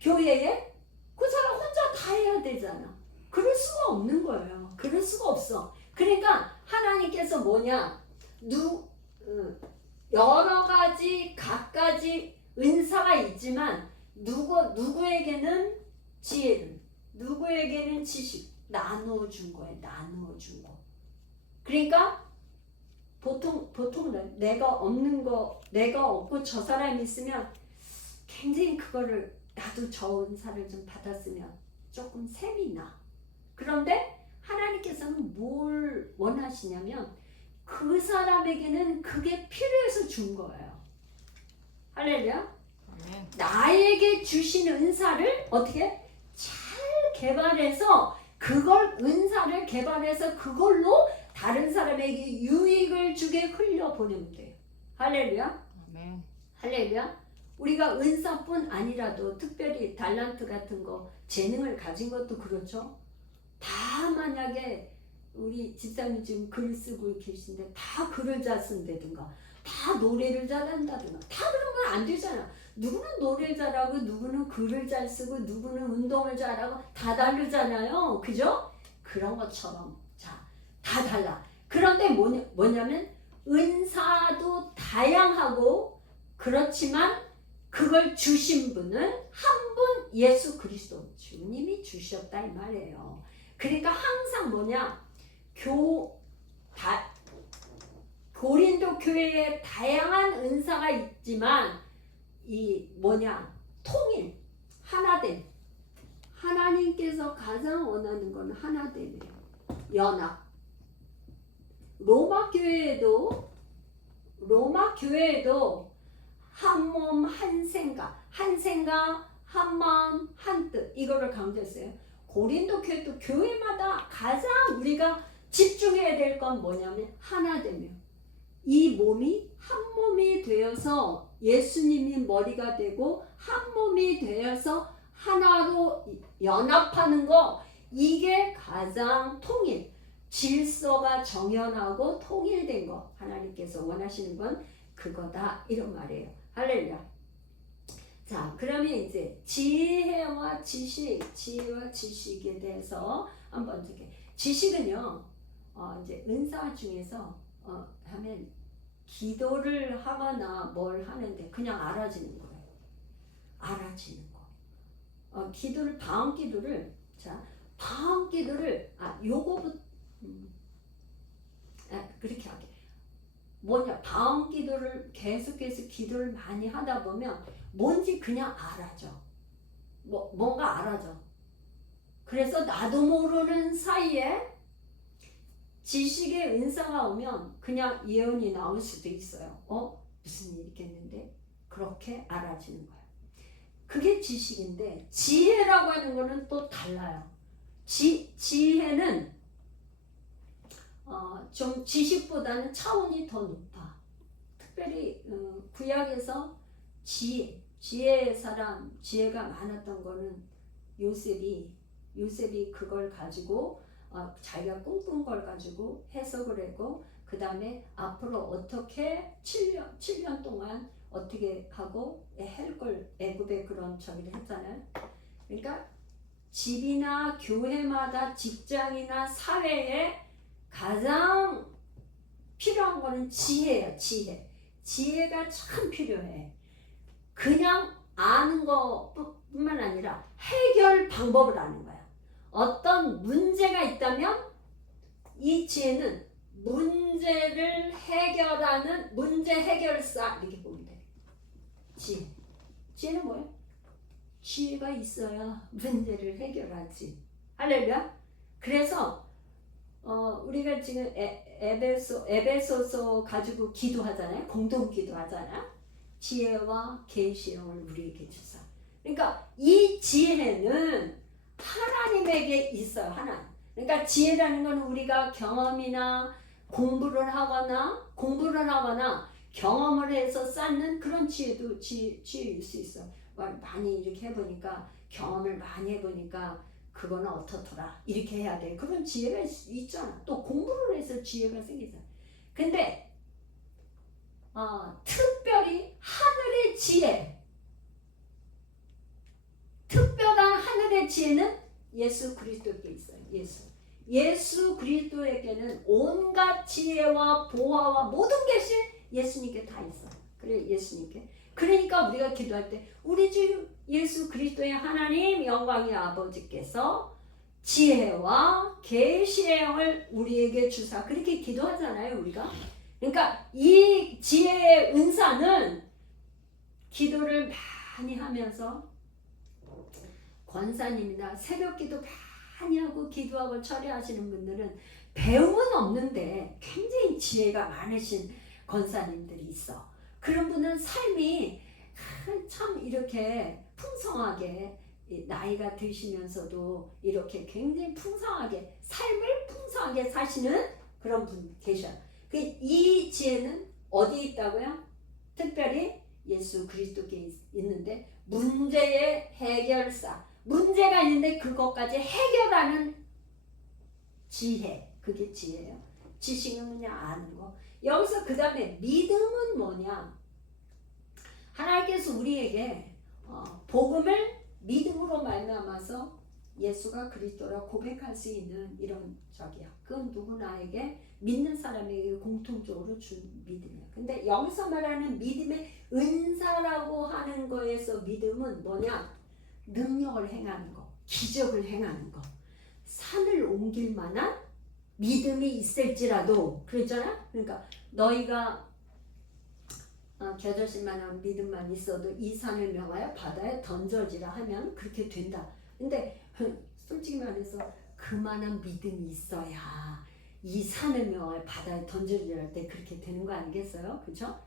교회에? 그 사람 혼자 다 해야 되잖아. 그럴 수가 없는 거예요. 그럴 수가 없어. 그러니까 하나님께서 여러 가지 각가지 은사가 있지만 누구에게는 지혜를, 누구에게는 지식 나누어 준 거예요. 나누어 준 거. 그러니까 보통 내가 없고 저 사람이 있으면 굉장히 그거를 나도 저 은사를 좀 받았으면 조금 셈이 나. 그런데 하나님께서는 뭘 원하시냐면 그 사람에게는 그게 필요해서 준 거예요. 할렐루야. 나에게 주신 은사를 어떻게 잘 개발해서 은사를 개발해서 그걸로 다른 사람에게 유익을 주게 흘려보내면 돼요. 할렐루야. 아멘. 할렐루야. 우리가 은사뿐 아니라도 특별히 달란트 같은 거 재능을 가진 것도 그렇죠. 다 만약에 우리 집사님 지금 글 쓰고 계신데 다 글을 잘 쓴다든가 다 노래를 잘한다든가 다 그러면 안 되잖아. 누구는 노래를 잘하고 누구는 글을 잘 쓰고 누구는 운동을 잘하고 다 다르잖아요. 그죠? 그런 것처럼 다 달라. 그런데 뭐냐면 은사도 다양하고 그렇지만 그걸 주신 분은 한 분 예수 그리스도 주님이 주셨다 이 말이에요. 그러니까 항상 고린도 교회에 다양한 은사가 있지만 통일, 하나됨. 하나님께서 가장 원하는 건 하나됨이에요. 연합. 로마 교회에도 한 몸, 한 생각, 한 마음, 한 뜻 이거를 강조했어요. 고린도 교회도 교회마다 가장 우리가 집중해야 될 건 뭐냐면 하나 되며 이 몸이 한 몸이 되어서 예수님이 머리가 되고 한 몸이 되어서 하나로 연합하는 거 이게 가장 통일 질서가 정연하고 통일된 거 하나님께서 원하시는 건 그거다 이런 말이에요. 할렐루야. 자, 그러면 이제 지혜와 지식, 지혜와 지식에 대해서 한번 이렇게 지식은요, 이제 은사 중에서 하면 기도를 하거나 뭘 하는데 그냥 알아지는 거예요. 알아지는 거. 기도를 방언 기도를 자, 방언 기도를 요거부터 그렇게 하게. 뭐냐 방언 기도를 계속해서 기도를 많이 하다 보면 뭔지 그냥 알아져. 뭔가 알아져. 그래서 나도 모르는 사이에 지식의 은사가 오면 그냥 예언이 나올 수도 있어요. 무슨 일이 있겠는데? 그렇게 알아지는 거예요. 그게 지식인데 지혜라고 하는 거는 또 달라요. 지혜는 좀 지식보다는 차원이 더 높아. 특별히 구약에서 지혜의 사람, 지혜가 많았던 거는 요셉이 그걸 가지고 자기가 꿈꾼 걸 가지고 해석을 했고 그 다음에 앞으로 어떻게 7년 동안 어떻게 하고 할 걸 애굽에 그런 저기를 했잖아요. 그러니까 집이나 교회마다 직장이나 사회에 가장 필요한 거는 지혜예요. 지혜가 참 필요해. 그냥 아는 것뿐만 아니라 해결 방법을 아는 거야. 어떤 문제가 있다면 이 지혜는 문제를 해결하는 문제 해결사 이렇게 보면 돼. 지혜는 뭐예요? 지혜가 있어야 문제를 해결하지. 할렐루야. 그래서 우리가 지금 에베소서 가지고 기도하잖아요. 공동 기도하잖아요. 지혜와 계시의 영을 우리에게 주사. 그러니까 이 지혜는 하나님에게 있어요. 하나님. 그러니까 지혜라는 건 우리가 경험이나 공부를 하거나 경험을 해서 쌓는 그런 지혜도 지혜일 수 있어. 많이 이렇게 해보니까 경험을 많이 해보니까 그거는 어떻더라 이렇게 해야 돼. 그런 지혜가 있잖아. 또 공부를 해서 지혜가 생기잖아. 근데 특별히 하늘의 지혜, 특별한 하늘의 지혜는 예수 그리스도께 있어요. 예수 그리스도에게는 온갖 지혜와 보화와 모든 것이 예수님께 다 있어요. 그래 예수님께. 그러니까 우리가 기도할 때 우리 주 예수 그리스도의 하나님 영광의 아버지께서 지혜와 계시의 영을 우리에게 주사 그렇게 기도하잖아요. 우리가. 그러니까 이 지혜의 은사는 기도를 많이 하면서 권사님이나 새벽기도 많이 하고 기도하고 처리하시는 분들은 배움은 없는데 굉장히 지혜가 많으신 권사님들이 있어. 그런 분은 삶이 참 이렇게 풍성하게 나이가 드시면서도 이렇게 굉장히 풍성하게 삶을 풍성하게 사시는 그런 분 계셔요. 이 지혜는 어디 있다고요? 특별히 예수 그리스도께 있는데 문제의 해결사. 문제가 있는데 그것까지 해결하는 지혜. 그게 지혜예요. 지식은 그냥 아는 거. 여기서 그 다음에 믿음은 뭐냐? 하나님께서 우리에게 복음을 믿음으로 말미암아서 예수가 그리스도라 고백할 수 있는 이런 적이야. 그건 누구나에게 믿는 사람에게 공통적으로 준 믿음이야. 근데 여기서 말하는 믿음의 은사라고 하는 거에서 믿음은 뭐냐? 능력을 행하는 거, 기적을 행하는 거, 산을 옮길 만한 믿음이 있을지라도 그랬잖아. 그러니까 너희가 겨자씨만한 믿음만 있어도 이 산을 명하여 바다에 던져지라 하면 그렇게 된다. 근데 솔직히 말해서 그만한 믿음이 있어야 이 산을 명하여 바다에 던져지라 할 때 그렇게 되는 거 아니겠어요? 그렇죠?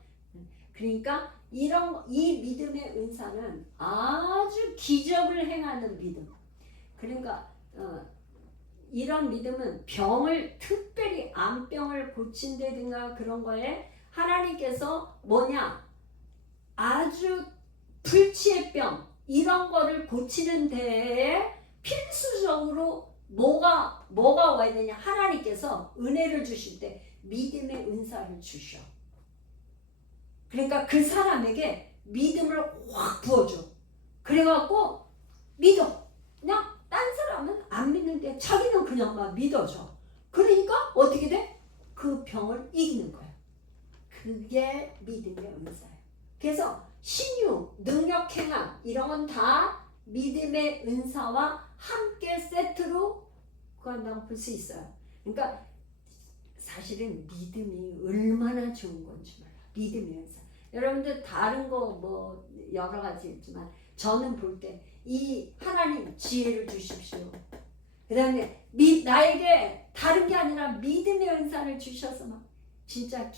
그러니까 이 믿음의 은사는 아주 기적을 행하는 믿음. 그러니까 이런 믿음은 병을 특별히 암병을 고친다든가 그런 거에 하나님께서 뭐냐 아주 불치의 병 이런 거를 고치는 데에 필수적으로 뭐가 와야 되냐 하나님께서 은혜를 주실 때 믿음의 은사를 주셔. 그러니까 그 사람에게 믿음을 확 부어줘. 그래갖고 믿어. 그냥 딴 사람은 안 믿는데 자기는 그냥 막 믿어줘. 그러니까 어떻게 돼? 그 병을 이기는 거야. 그게 믿음의 은사예요. 그래서 신유, 능력 행함 이런 건 다 믿음의 은사와 함께 세트로 구한다고 볼 수 있어요. 그러니까 사실은 믿음이 얼마나 좋은 건지 몰라. 믿음의 은사. 여러분들 다른 거 뭐 여러 가지 있지만 저는 볼 때 이 하나님 지혜를 주십시오. 그 다음에 나에게 다른 게 아니라 믿음의 은사를 주셔서 막 진짜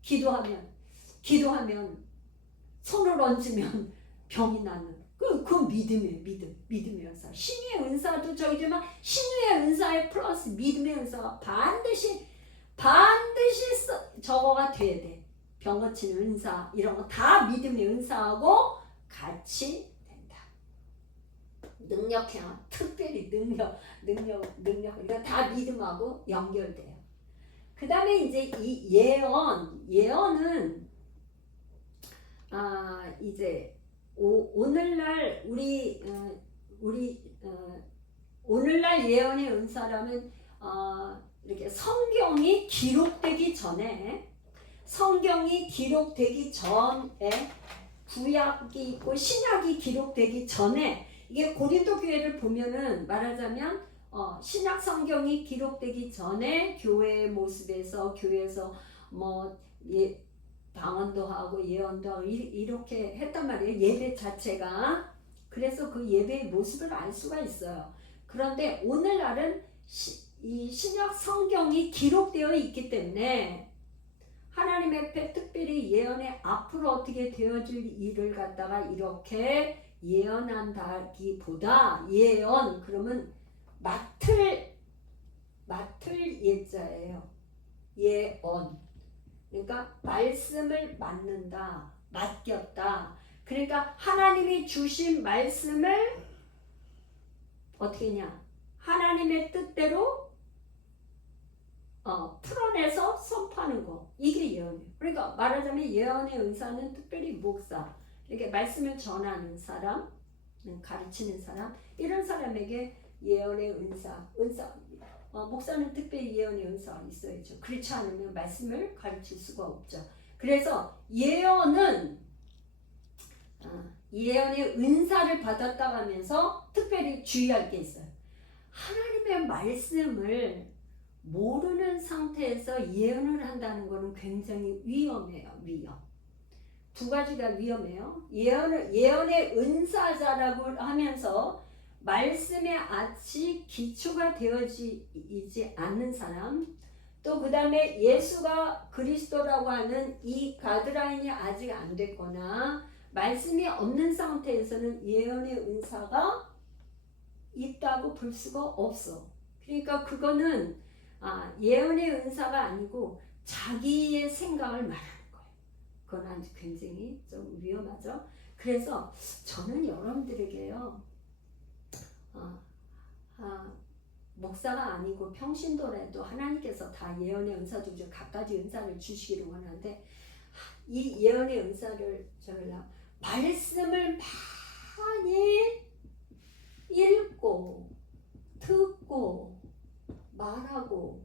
기도하면 손을 얹으면 병이 나는 그 믿음의 은사. 신유의 은사도 저기지만 신유의 은사에 플러스 믿음의 은사가 반드시 저거가 돼야 돼. 병 고치는 은사 이런 거 다 믿음의 은사하고 같이 된다. 능력형 특별히 능력 이거 다 믿음하고 연결돼요. 그 다음에 이제 이 예언은 이제 오늘날 오늘날 예언의 은사라면 이렇게 성경이 기록되기 전에 구약이 있고 신약이 기록되기 전에 이게 고린도 교회를 보면은 말하자면 신약 성경이 기록되기 전에 교회의 모습에서 교회에서 뭐 방언도 하고 예언도 하고 이렇게 했단 말이에요. 예배 자체가. 그래서 그 예배의 모습을 알 수가 있어요. 그런데 오늘날은 이 신약 성경이 기록되어 있기 때문에 하나님 앞에 특별히 예언의 앞으로 어떻게 되어질 일을 갖다가 이렇게 예언한다기보다 예언 그러면 맡을 예자예요. 예언. 그러니까 말씀을 맡는다, 맡겼다. 그러니까 하나님이 주신 말씀을 어떻게 했냐? 하나님의 뜻대로 풀어내서 선포하는 거. 이게 예언이에요. 그러니까 말하자면 예언의 은사는 특별히 목사, 이렇게 말씀을 전하는 사람, 가르치는 사람, 이런 사람에게 예언의 은사. 목사는 특별히 예언의 은사가 있어야죠. 그렇지 않으면 말씀을 가르칠 수가 없죠. 그래서 예언의 은사를 받았다고 하면서 특별히 주의할 게 있어요. 하나님의 말씀을 모르는 상태에서 예언을 한다는 것은 굉장히 위험해요. 두 가지가 위험해요. 예언의 은사자라고 하면서 말씀에 아직 기초가 되어지지 않는 사람, 또 그 다음에 예수가 그리스도라고 하는 이 가드라인이 아직 안 됐거나 말씀이 없는 상태에서는 예언의 은사가 있다고 볼 수가 없어. 그러니까 그거는 예언의 은사가 아니고 자기의 생각을 말하는 거예요. 그건 아주 굉장히 좀 위험하죠. 그래서 저는 여러분들에게요, 목사가 아니고 평신도라도 하나님께서 다 예언의 은사 중에 각가지 은사를 주시기를 원하는데, 이 예언의 은사를 말씀을 많이 읽고 듣고 말하고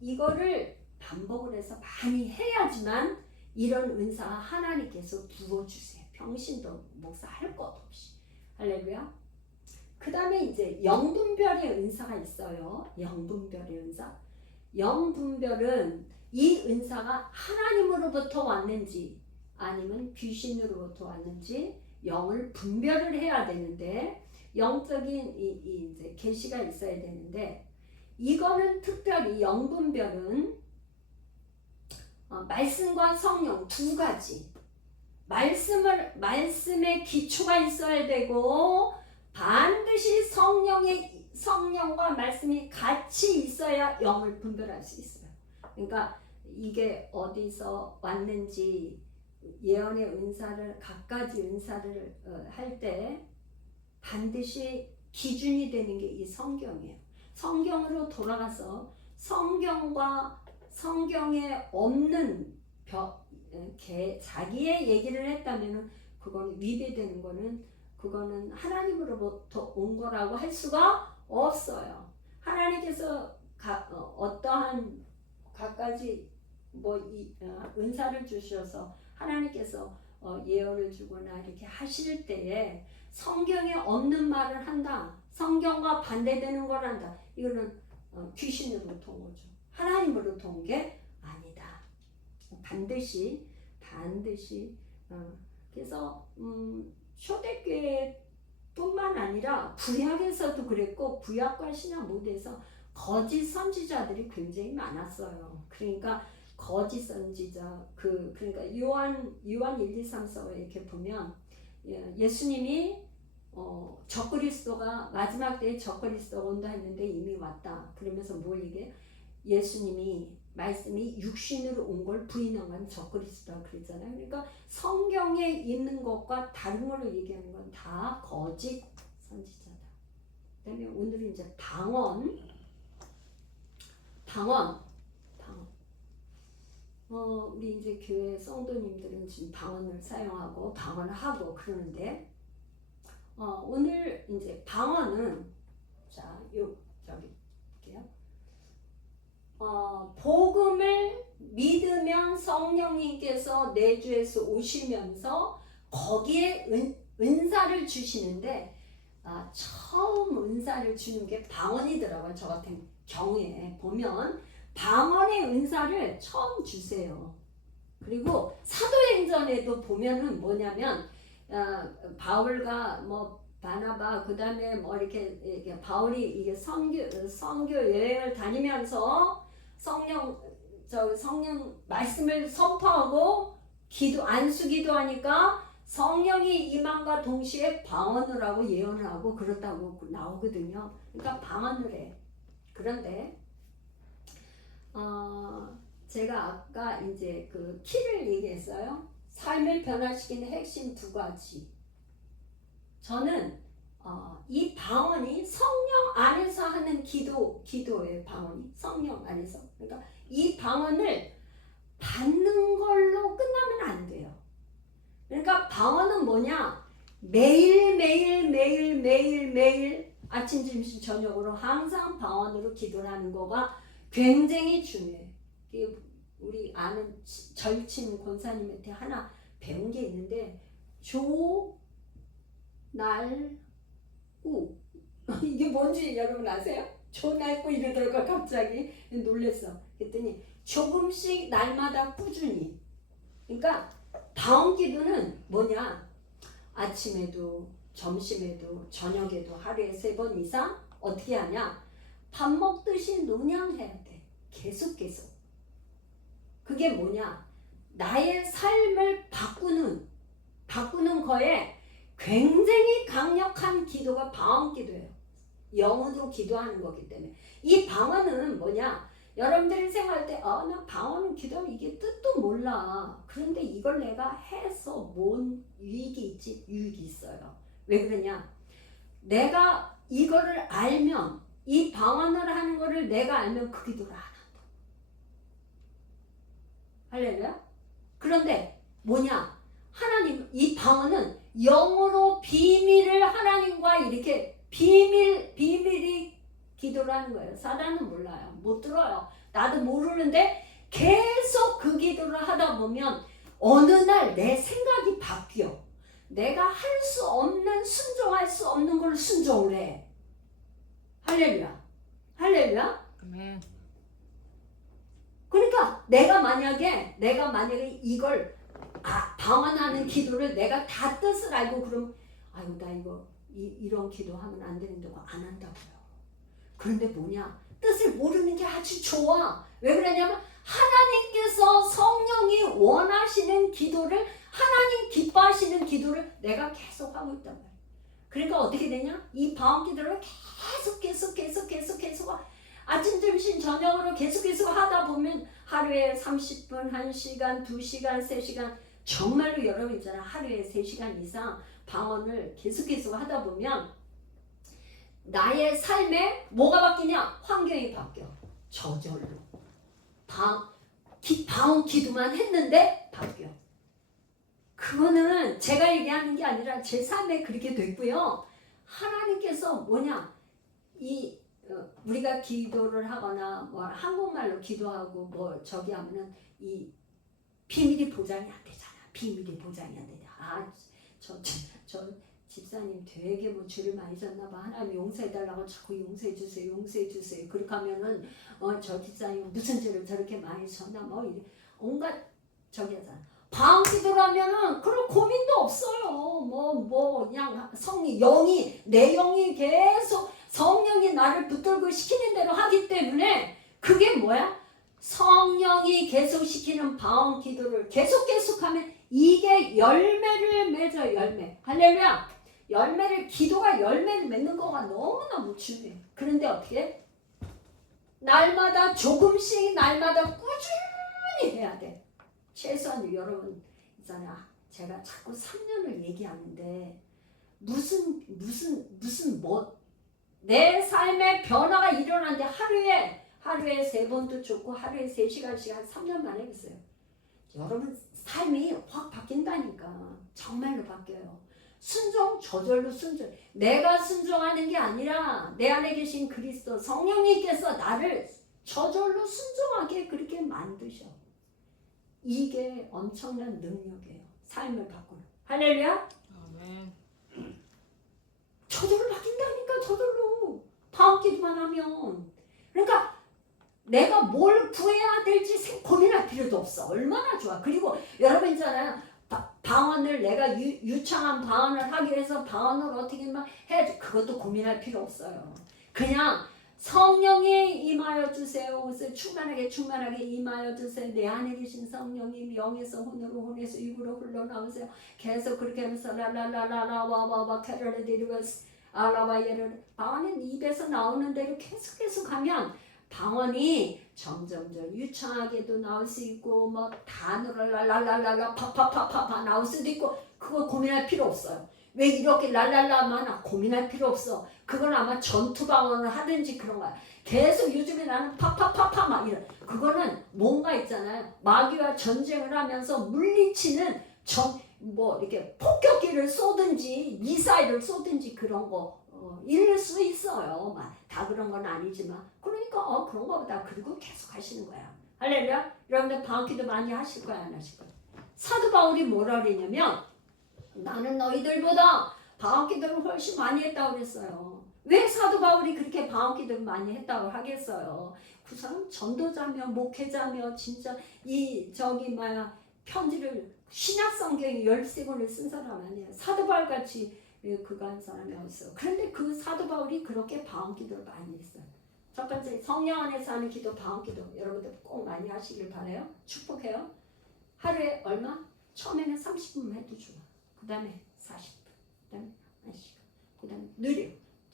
이거를 반복을 해서 많이 해야지만 이런 은사 하나님께서 부어주세요. 평신도 목사 할 것 없이. 할렐루야. 그 다음에 이제 영분별의 은사가 있어요. 영분별의 은사. 영분별은 이 은사가 하나님으로부터 왔는지 아니면 귀신으로부터 왔는지 영을 분별을 해야 되는데, 영적인 이제 계시가 있어야 되는데, 이거는 특별히 영분별은 말씀과 성령 두 가지. 말씀의 기초가 있어야 되고 반드시 성령과 말씀이 같이 있어야 영을 분별할 수 있어요. 그러니까 이게 어디서 왔는지 예언의 은사를 갖가지 은사를 할 때 반드시 기준이 되는 게 이 성경이에요. 성경으로 돌아가서 성경과 성경에 없는 자기의 얘기를 했다면은 그건 위배되는 거는 그거는 하나님으로부터 온 거라고 할 수가 없어요. 하나님께서 어떠한 갖가지 은사를 주셔서 하나님께서 예언을 주거나 이렇게 하실 때에 성경에 없는 말을 한다. 성경과 반대되는 걸 한다. 이거는 귀신으로부터 온 거죠. 하나님으로부터 온 게 아니다. 반드시 그래서 초대교회뿐만 아니라 구약에서도 그랬고 구약과 신약 모두에서 거짓 선지자들이 굉장히 많았어요. 그러니까 거짓 선지자 그러니까 요한 1, 2, 3, 4 이렇게 보면 예수님이 적그리스도가 마지막 때에 적그리스도가 온다 했는데 이미 왔다. 그러면서 뭘 얘기해? 예수님이 말씀이 육신으로 온 걸 부인한 건 적그리스도라 그랬잖아요. 그러니까 성경에 있는 것과 다른 걸로 얘기하는 건 다 거짓 선지자다. 그다음에 오늘은 이제 방언. 우리 이제 교회 성도님들은 지금 방언을 사용하고 방언을 하고 그러는데 오늘 이제 방언은 저기 볼게요. 복음을 믿으면 성령님께서 내주에서 오시면서 거기에 은사를 주시는데 처음 은사를 주는 게 방언이더라고요. 저 같은 경우에 보면 방언의 은사를 처음 주세요. 그리고 사도행전에도 보면은 뭐냐면 바울과 바나바 그다음에 이렇게 바울이 이게 선교 여행을 다니면서 성령 말씀을 선포하고 안수 기도하니까 성령이 임함과 동시에 방언을 하고 예언을 하고 그렇다고 나오거든요. 그러니까 방언을 해. 그런데 제가 아까 이제 그 키를 얘기했어요. 삶을 변화시키는 핵심 두 가지. 저는 이 방언이 성령 안에서 하는 기도의 방언이 성령 안에서. 그러니까 이 방언을 받는 걸로 끝나면 안 돼요. 그러니까 방언은 뭐냐? 매일 아침, 점심, 저녁으로 항상 방언으로 기도를 하는 거가 굉장히 중요해. 우리 아는 절친 권사님한테 하나 배운 게 있는데 조날구 이게 뭔지 여러분 아세요? 조날구 이러더라고 갑자기 놀랬어. 그랬더니 조금씩 날마다 꾸준히. 그러니까 방언 기도는 뭐냐? 아침에도 점심에도 저녁에도 하루에 3번 이상 어떻게 하냐? 밥 먹듯이 농양해야 돼. 계속. 그게 뭐냐? 나의 삶을 바꾸는 거에 굉장히 강력한 기도가 방언 기도예요. 영으로 기도하는 거기 때문에. 이 방언은 뭐냐? 여러분들이 생각할 때 나 방언은 기도하면 이게 뜻도 몰라. 그런데 이걸 내가 해서 뭔 유익이 있지? 유익이 있어요. 왜 그러냐? 내가 이거를 알면 이 방언을 하는 거를 내가 알면 그 기도를 안 한다. 할렐루야? 그런데 뭐냐? 하나님 이 방언은 영으로 비밀을 하나님과 이렇게 비밀이 기도를 하는 거예요. 사단은 몰라요. 못 들어요. 나도 모르는데 계속 그 기도를 하다 보면 어느 날 내 생각이 바뀌어. 내가 할 수 없는 순종할 수 없는 걸 순종을 해. 할렐루야. 아멘. 그러니까 내가 만약에 이걸 방언하는 기도를 내가 다 뜻을 알고 그럼 아유 나 이런 기도하면 안 되는데 안 한다고요. 그런데 뭐냐? 뜻을 모르는 게 아주 좋아. 왜 그러냐면 하나님께서 성령이 원하시는 기도를, 하나님 기뻐하시는 기도를 내가 계속 하고 있단 말이야. 그러니까 어떻게 되냐? 이 방언 기도를 계속 아침, 점심, 저녁으로 계속 하다 보면 하루에 30분, 1시간, 2시간, 3시간, 정말로 여러분 있잖아. 하루에 3시간 이상 방언을 계속 하다 보면 나의 삶에 뭐가 바뀌냐? 환경이 바뀌어. 저절로. 방언 기도만 했는데 바뀌어. 그거는 제가 얘기하는 게 아니라 제 삶에 그렇게 됐고요. 하나님께서 뭐냐? 우리가 기도를 하거나 뭐 한국말로 기도하고 뭐 저기 하면은 이 비밀이 보장이 안 되잖아. 비밀이 보장이 안 되냐. 저 집사님 되게 뭐 죄를 많이 졌나 봐. 하나님 용서해달라고 자꾸 용서해주세요. 그렇게 하면은 저 집사님 무슨 죄를 저렇게 많이 졌나 뭐 이래. 온갖 저기 하잖아. 방언 기도를 하면은 그런 고민도 없어요. 뭐 그냥 내 영이 계속 성령이 나를 붙들고 시키는 대로 하기 때문에 그게 뭐야? 성령이 계속 시키는 방언 기도를 계속하면 이게 열매를 맺어. 열매. 할렐루야. 기도가 열매를 맺는 거가 너무너무 중요해. 그런데 어떻게? 날마다 조금씩 날마다 꾸준히 해야 돼. 최소한 여러분 있잖아. 제가 자꾸 3년을 얘기하는데 무슨 내 삶의 변화가 일어나는데 하루에 3번도 좋고 하루에 3시간씩 한 3년 만에 했어요. 여러분 삶이 확 바뀐다니까. 정말로 바뀌어요. 저절로 순종. 내가 순종하는 게 아니라 내 안에 계신 그리스도 성령님께서 나를 저절로 순종하게 그렇게 만드셔. 이게 엄청난 능력이에요. 삶을 바꾸는. 할렐루야. 아멘. 저절로 바뀐다니까. 저절로. 방언 기도만 하면. 그러니까 내가 뭘 구해야 될지 고민할 필요도 없어. 얼마나 좋아. 그리고 여러분 있잖아요. 방언을 내가 유창한 방언을 하기 위해서 방언을 어떻게 막 해야지. 그것도 고민할 필요 없어요. 그냥 성령이 임하여 주세요. 충만하게 임하여 주세요. 내 안에 계신 성령님 영에서 혼으로 혼에서 입으로 흘러나오세요. 계속 그렇게 하면서 라라라라라 와와와 캐럴레디르스 알라바예를 방언은 입에서 나오는 대로 계속 하면 방언이 점점 유창하게도 나올 수 있고 뭐 단어를 랄랄랄랄라 파파파파파 나올 수도 있고 그거 고민할 필요 없어요. 왜 이렇게 랄랄라만 고민할 필요 없어. 그건 아마 전투 방언을 하든지 그런 거야. 계속 요즘에 나는 파파파파 막 이런. 그거는 뭔가 있잖아요. 마귀와 전쟁을 하면서 물리치는 이렇게 폭격기를 쏘든지 미사일을 쏘든지 그런 거 일 수 있어요. 다 그런 건 아니지만 그러니까 그런 거보다 그리고 계속 하시는 거야. 할렐루야. 여러분들 방언기도 많이 하실 거야 안 하실 거야? 사도 바울이 뭐라 그랬냐면 나는 너희들보다 방언기도를 훨씬 많이 했다고 그랬어요. 왜 사도 바울이 그렇게 방언기도를 많이 했다고 하겠어요? 그 사람 전도자며 목회자며 진짜 편지를 신약성경이 13권을 쓴 사람 아니에요. 사도 바울같이 그거 한 사람이 없어요. 그런데 그 사도 바울이 그렇게 방언기도를 많이 했어요. 첫 번째 성령 안에서 하는 기도 방언기도 여러분들 꼭 많이 하시길 바라요. 축복해요. 하루에 얼마? 처음에는 30분만 해도 좋아. 그 다음에 40분, 그 다음에 1시간, 그 다음에 느려.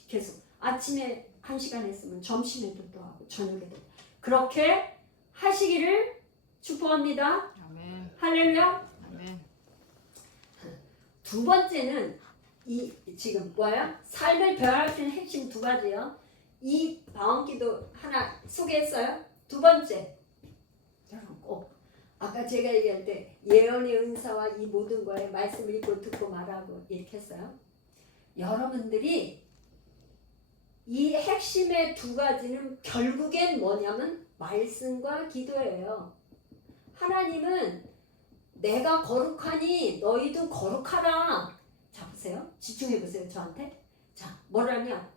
계속 아침에 1시간 했으면 점심에도 또 하고 저녁에도 그렇게 하시기를 축복합니다. 아멘. 할렐루야. 아멘. 두 번째는 지금 뭐야? 삶을 변화시키는 핵심 2가지요. 이 방언기도 하나 소개했어요. 두 번째, 여러분 꼭 아까 제가 얘기할 때 예언의 은사와 이 모든 거에 말씀을 읽고 듣고 말하고 이렇게 했어요. 여러분들이 이 핵심의 2가지는 결국엔 뭐냐면 말씀과 기도예요. 하나님은 내가 거룩하니 너희도 거룩하라. 자 보세요. 집중해 보세요. 저한테. 자 뭐라냐.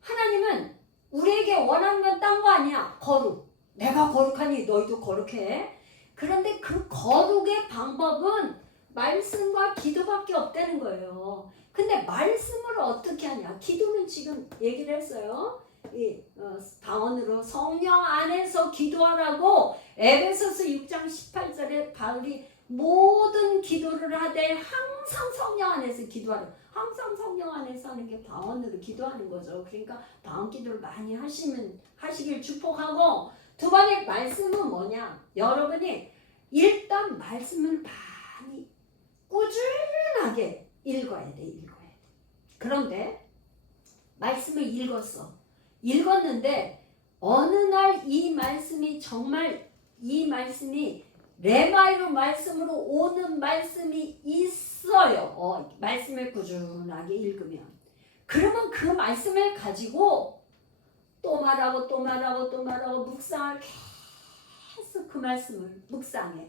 하나님은 우리에게 원하는 건 딴 거 아니야. 거룩. 내가 거룩하니 너희도 거룩해. 그런데 그 거룩의 방법은 말씀과 기도밖에 없다는 거예요. 근데 말씀을 어떻게 하냐. 기도는 지금 얘기를 했어요. 방언으로 성령 안에서 기도하라고 에베소서 6장 18절에 바울이 모든 기도를 하되 항상 성령 안에서 기도하라. 항상 성령 안에서 하는 게 방언으로 기도하는 거죠. 그러니까 방언 기도를 많이 하시길 축복하고, 두 번째 말씀은 뭐냐? 여러분이 일단 말씀을 많이 꾸준하게 읽어야 돼. 그런데 말씀을 읽었는데 어느 날 이 말씀이 정말 이 말씀이 레마이로 말씀으로 오는 말씀이 있어요. 말씀을 꾸준하게 읽으면. 그러면 그 말씀을 가지고 또 말하고 묵상을 계속 그 말씀을 묵상해.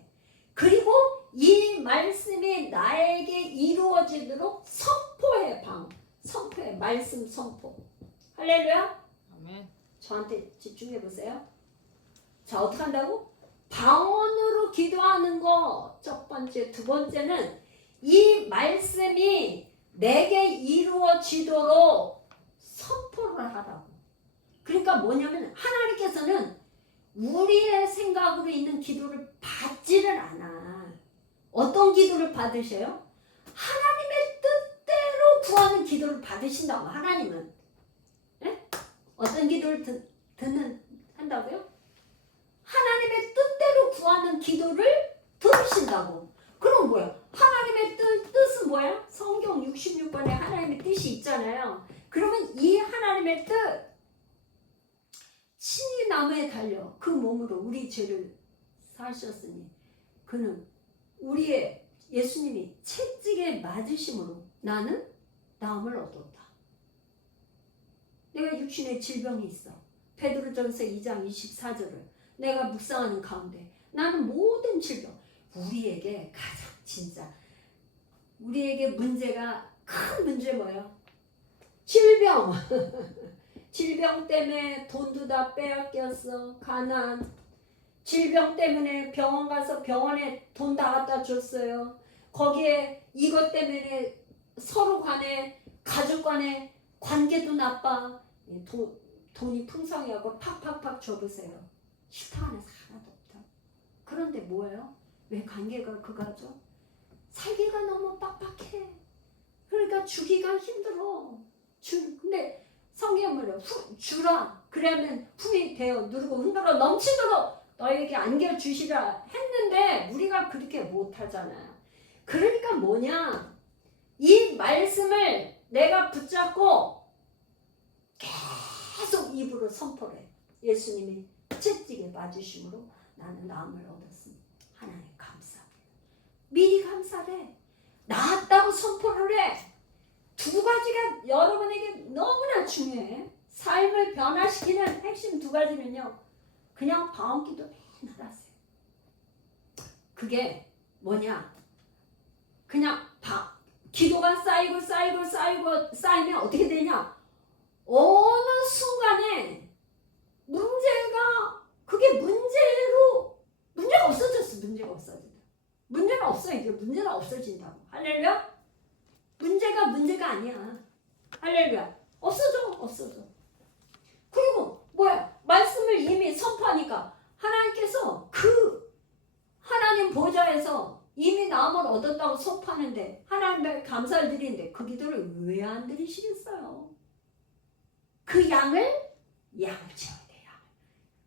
그리고 이 말씀이 나에게 이루어지도록 선포해. 말씀 선포. 할렐루야. 아멘. 저한테 집중해 보세요. 자, 어떻게 한다고? 방언으로 기도하는 거 첫 번째. 두 번째는 이 말씀이 내게 이루어지도록 선포를 하라고. 그러니까 뭐냐면 하나님께서는 우리의 생각으로 있는 기도를 받지를 않아. 어떤 기도를 받으셔요? 하나님의 뜻대로 구하는 기도를 받으신다고. 하나님은 어떤 기도를 한다고요? 하나님의 뜻대로 구하는 기도를 들으신다고. 그럼 뭐야? 하나님의 뜻은 뭐야? 성경 66번에 하나님의 뜻이 있잖아요. 그러면 이 하나님의 뜻, 친히 나무에 달려 그 몸으로 우리 죄를 사하셨으니 그는 우리의 예수님이 채찍에 맞으심으로 나는 나음을 얻었다. 내가 육신의 질병이 있어. 베드로전서 2장 24절을 내가 묵상하는 가운데 나는 모든 질병, 우리에게 가장 진짜 우리에게 문제가 큰 문제 뭐예요? 질병. 질병 때문에 돈도 다 빼앗겼어. 가난. 질병 때문에 병원 가서 병원에 돈 다 갖다 줬어요. 거기에 이것 때문에 서로 간에 가족 간에 관계도 나빠. 돈이 풍성하고 팍팍팍 줘보세요. 싫다 안에서 하나도 없다. 그런데 뭐예요? 왜 관계가 그거죠? 살기가 너무 빡빡해. 그러니까 주기가 힘들어. 근데 성경은 뭐래요? 주라. 그러면 품이 되어 누르고 흔들어 넘치도록 너에게 안겨주시라 했는데 우리가 그렇게 못하잖아요. 그러니까 뭐냐? 이 말씀을 내가 붙잡고 계속 입으로 선포를 해. 예수님이 채찍에 맞으심으로 나는 나음을 얻었습니다. 하나님 감사합니다. 미리 감사해. 나았다고 선포를 해. 두 가지가 여러분에게 너무나 중요해. 삶을 변화시키는 핵심 두 가지는요. 그냥 방언기도 맨날 하세요. 그게 뭐냐? 그냥 기도가 쌓이면 어떻게 되냐? 어느 순간에 문제가 없어졌어. 문제가 없어. 이게 문제가 없어진다고. 할렐루야? 문제가 아니야. 할렐루야. 없어져. 그리고 뭐야? 말씀을 이미 선포하니까 하나님께서 그 하나님 보좌에서 이미 나음을 얻었다고 선포하는데 하나님께 감사를 드리는데 그 기도를 왜 안 드리시겠어요? 그 양을 채워야 돼요.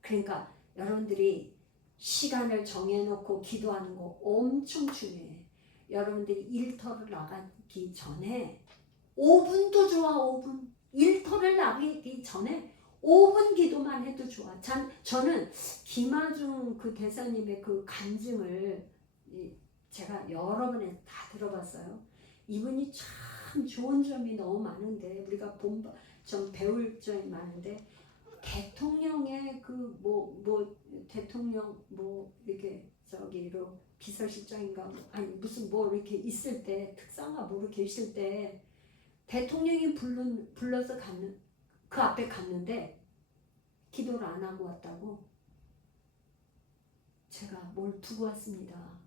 그러니까 여러분들이 시간을 정해놓고 기도하는 거 엄청 중요해. 여러분들이 일터를 나가기 전에 5분도 좋아. 5분. 일터를 나가기 전에 5분 기도만 해도 좋아. 저는 김아중 그 대사님의 그 간증을 제가 여러 번에 다 들어봤어요. 이분이 참 좋은 점이 너무 많은데 우리가 좀 배울 점이 많은데 대통령의 대통령 이렇게 저기로 비서실장인가 아니 무슨 이렇게 있을 때 특사가 이렇게 있을 때 대통령이 불러서 그 앞에 갔는데 기도를 안 하고 왔다고. 제가 뭘 두고 왔습니다.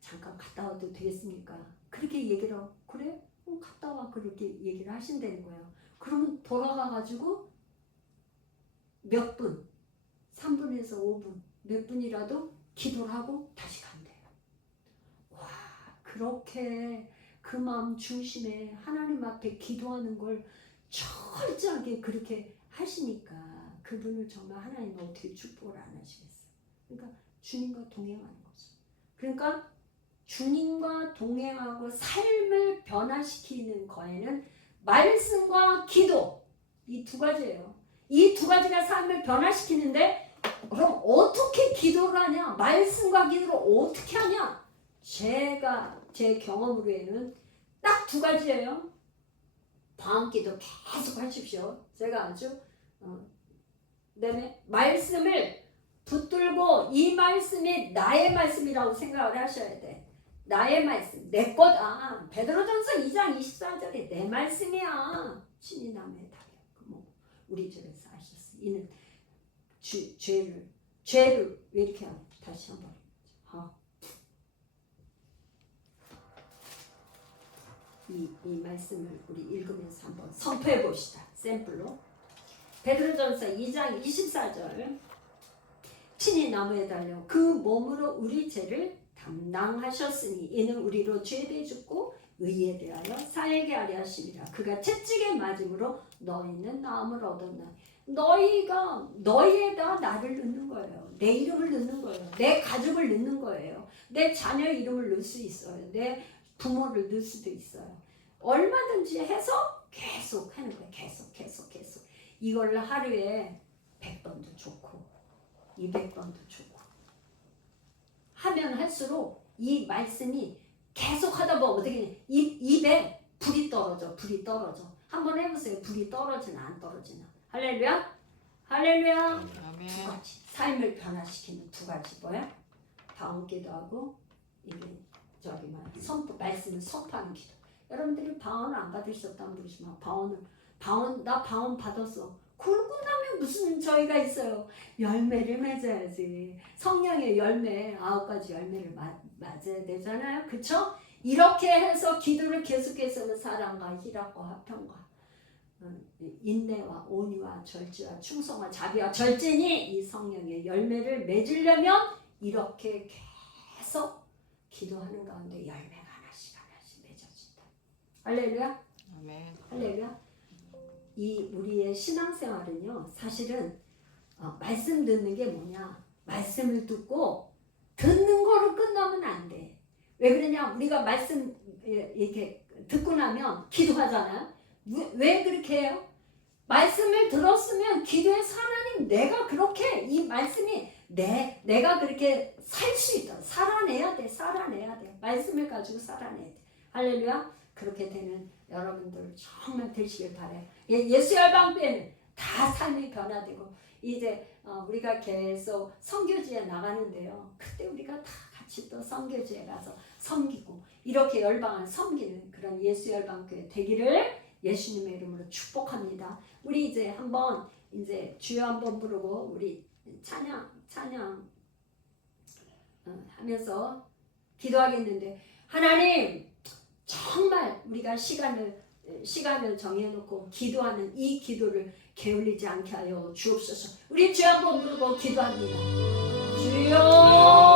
잠깐 갔다 와도 되겠습니까? 그렇게 얘기를 하고 그래? 갔다 와. 그렇게 얘기를 하신다는 거예요. 그러면 돌아가가지고 몇 분? 3분에서 5분 몇 분이라도 기도를 하고 다시 간대요. 와, 그렇게 그 마음 중심에 하나님 앞에 기도하는 걸 철저하게 그렇게 하시니까 그분을 정말 하나님은 어떻게 축복을 안 하시겠어요. 그러니까 주님과 동행하는 거죠. 그러니까 주님과 동행하고 삶을 변화시키는 거에는 말씀과 기도, 이 두 가지예요. 이 두 가지가 삶을 변화시키는데 그럼 어떻게 기도를 하냐? 말씀과 기도를 어떻게 하냐? 제 경험으로는 딱 두 가지예요. 방언기도 계속 하십시오. 제가 아주 그다음에 말씀을 붙들고 이 말씀이 나의 말씀이라고 생각을 하셔야 돼. 나의 말씀, 내 거다. 베드로전서 2장 24절에 내 말씀이야. 신이 남의 달려. 뭐 우리 집에서 하셨어. 이는 죄를 왜 이렇게 하냐? 다시 한번. 이 말씀을 우리 읽으면서 한번 선포해 봅시다. 샘플로. 베드로전서 2장 24절. 친히 나무에 달려 그 몸으로 우리 죄를 담당하셨으니 이는 우리로 죄대 죽고 의에 대하여 사에게 하려 하심이라. 그가 채찍에 맞음으로 너희는 나음을 얻었나. 너희가 너희에다 나를 넣는 거예요. 내 이름을 넣는 거예요. 내 가족을 넣는 거예요. 내 자녀 이름을 넣을 수 있어요. 내 부모를 넣을 수도 있어요. 얼마든지 해서 계속 하는 거예요. 계속. 이걸 하루에 100번도 좋고 200번도 좋고 하면 할수록 이 말씀이 계속 하다 보면 어떻게 되냐. 입에 불이 떨어져. 한번 해보세요. 불이 떨어지나 안 떨어지나. 할렐루야. 아멘. 두 가지. 삶을 변화시키는 두 가지 뭐야? 방언기도 하고 이게 말씀을 선포하는 기도. 여러분들이 방언을 안 받으셨다면 그러지 마. 나 방언 받았어. 그러고 나면 무슨 저희가 있어요. 열매를 맺어야지. 성령의 열매 9가지 열매를 맞아야 되잖아요. 그쵸? 이렇게 해서 기도를 계속해서 사랑과 희락과 화평과 인내와 온유와 절제와 충성과 자비와 절제니 이 성령의 열매를 맺으려면 이렇게 계속 기도하는 가운데 열매가 하나씩 맺어진다. 할렐루야. 아멘. 할렐루야. 이 우리의 신앙생활은요, 사실은 말씀 듣는 게 뭐냐? 말씀을 듣고 듣는 거로 끝나면 안 돼. 왜 그러냐? 우리가 말씀 이렇게 듣고 나면 기도하잖아요. 왜 그렇게 해요? 말씀을 들었으면 기도해서 하나님 내가 그렇게 이 말씀이 내가 그렇게 살 수 있다. 살아내야 돼. 말씀을 가지고 살아내야 돼. 할렐루야. 그렇게 되는 여러분들 정말 되시길 바래요. 예수 열방교회는 다 삶이 변화되고 이제 우리가 계속 선교지에 나가는데요. 그때 우리가 다 같이 또 선교지에 가서 섬기고 이렇게 열방을 섬기는 그런 예수 열방교회 되기를 예수님의 이름으로 축복합니다. 우리 이제 한번 이제 주여 한번 부르고 우리 찬양 하면서 기도하겠는데 하나님 정말 우리가 시간을 정해놓고 기도하는 이 기도를 게을리지 않게 하여 주옵소서. 우리 주여 한번 부르고 기도합니다. 주여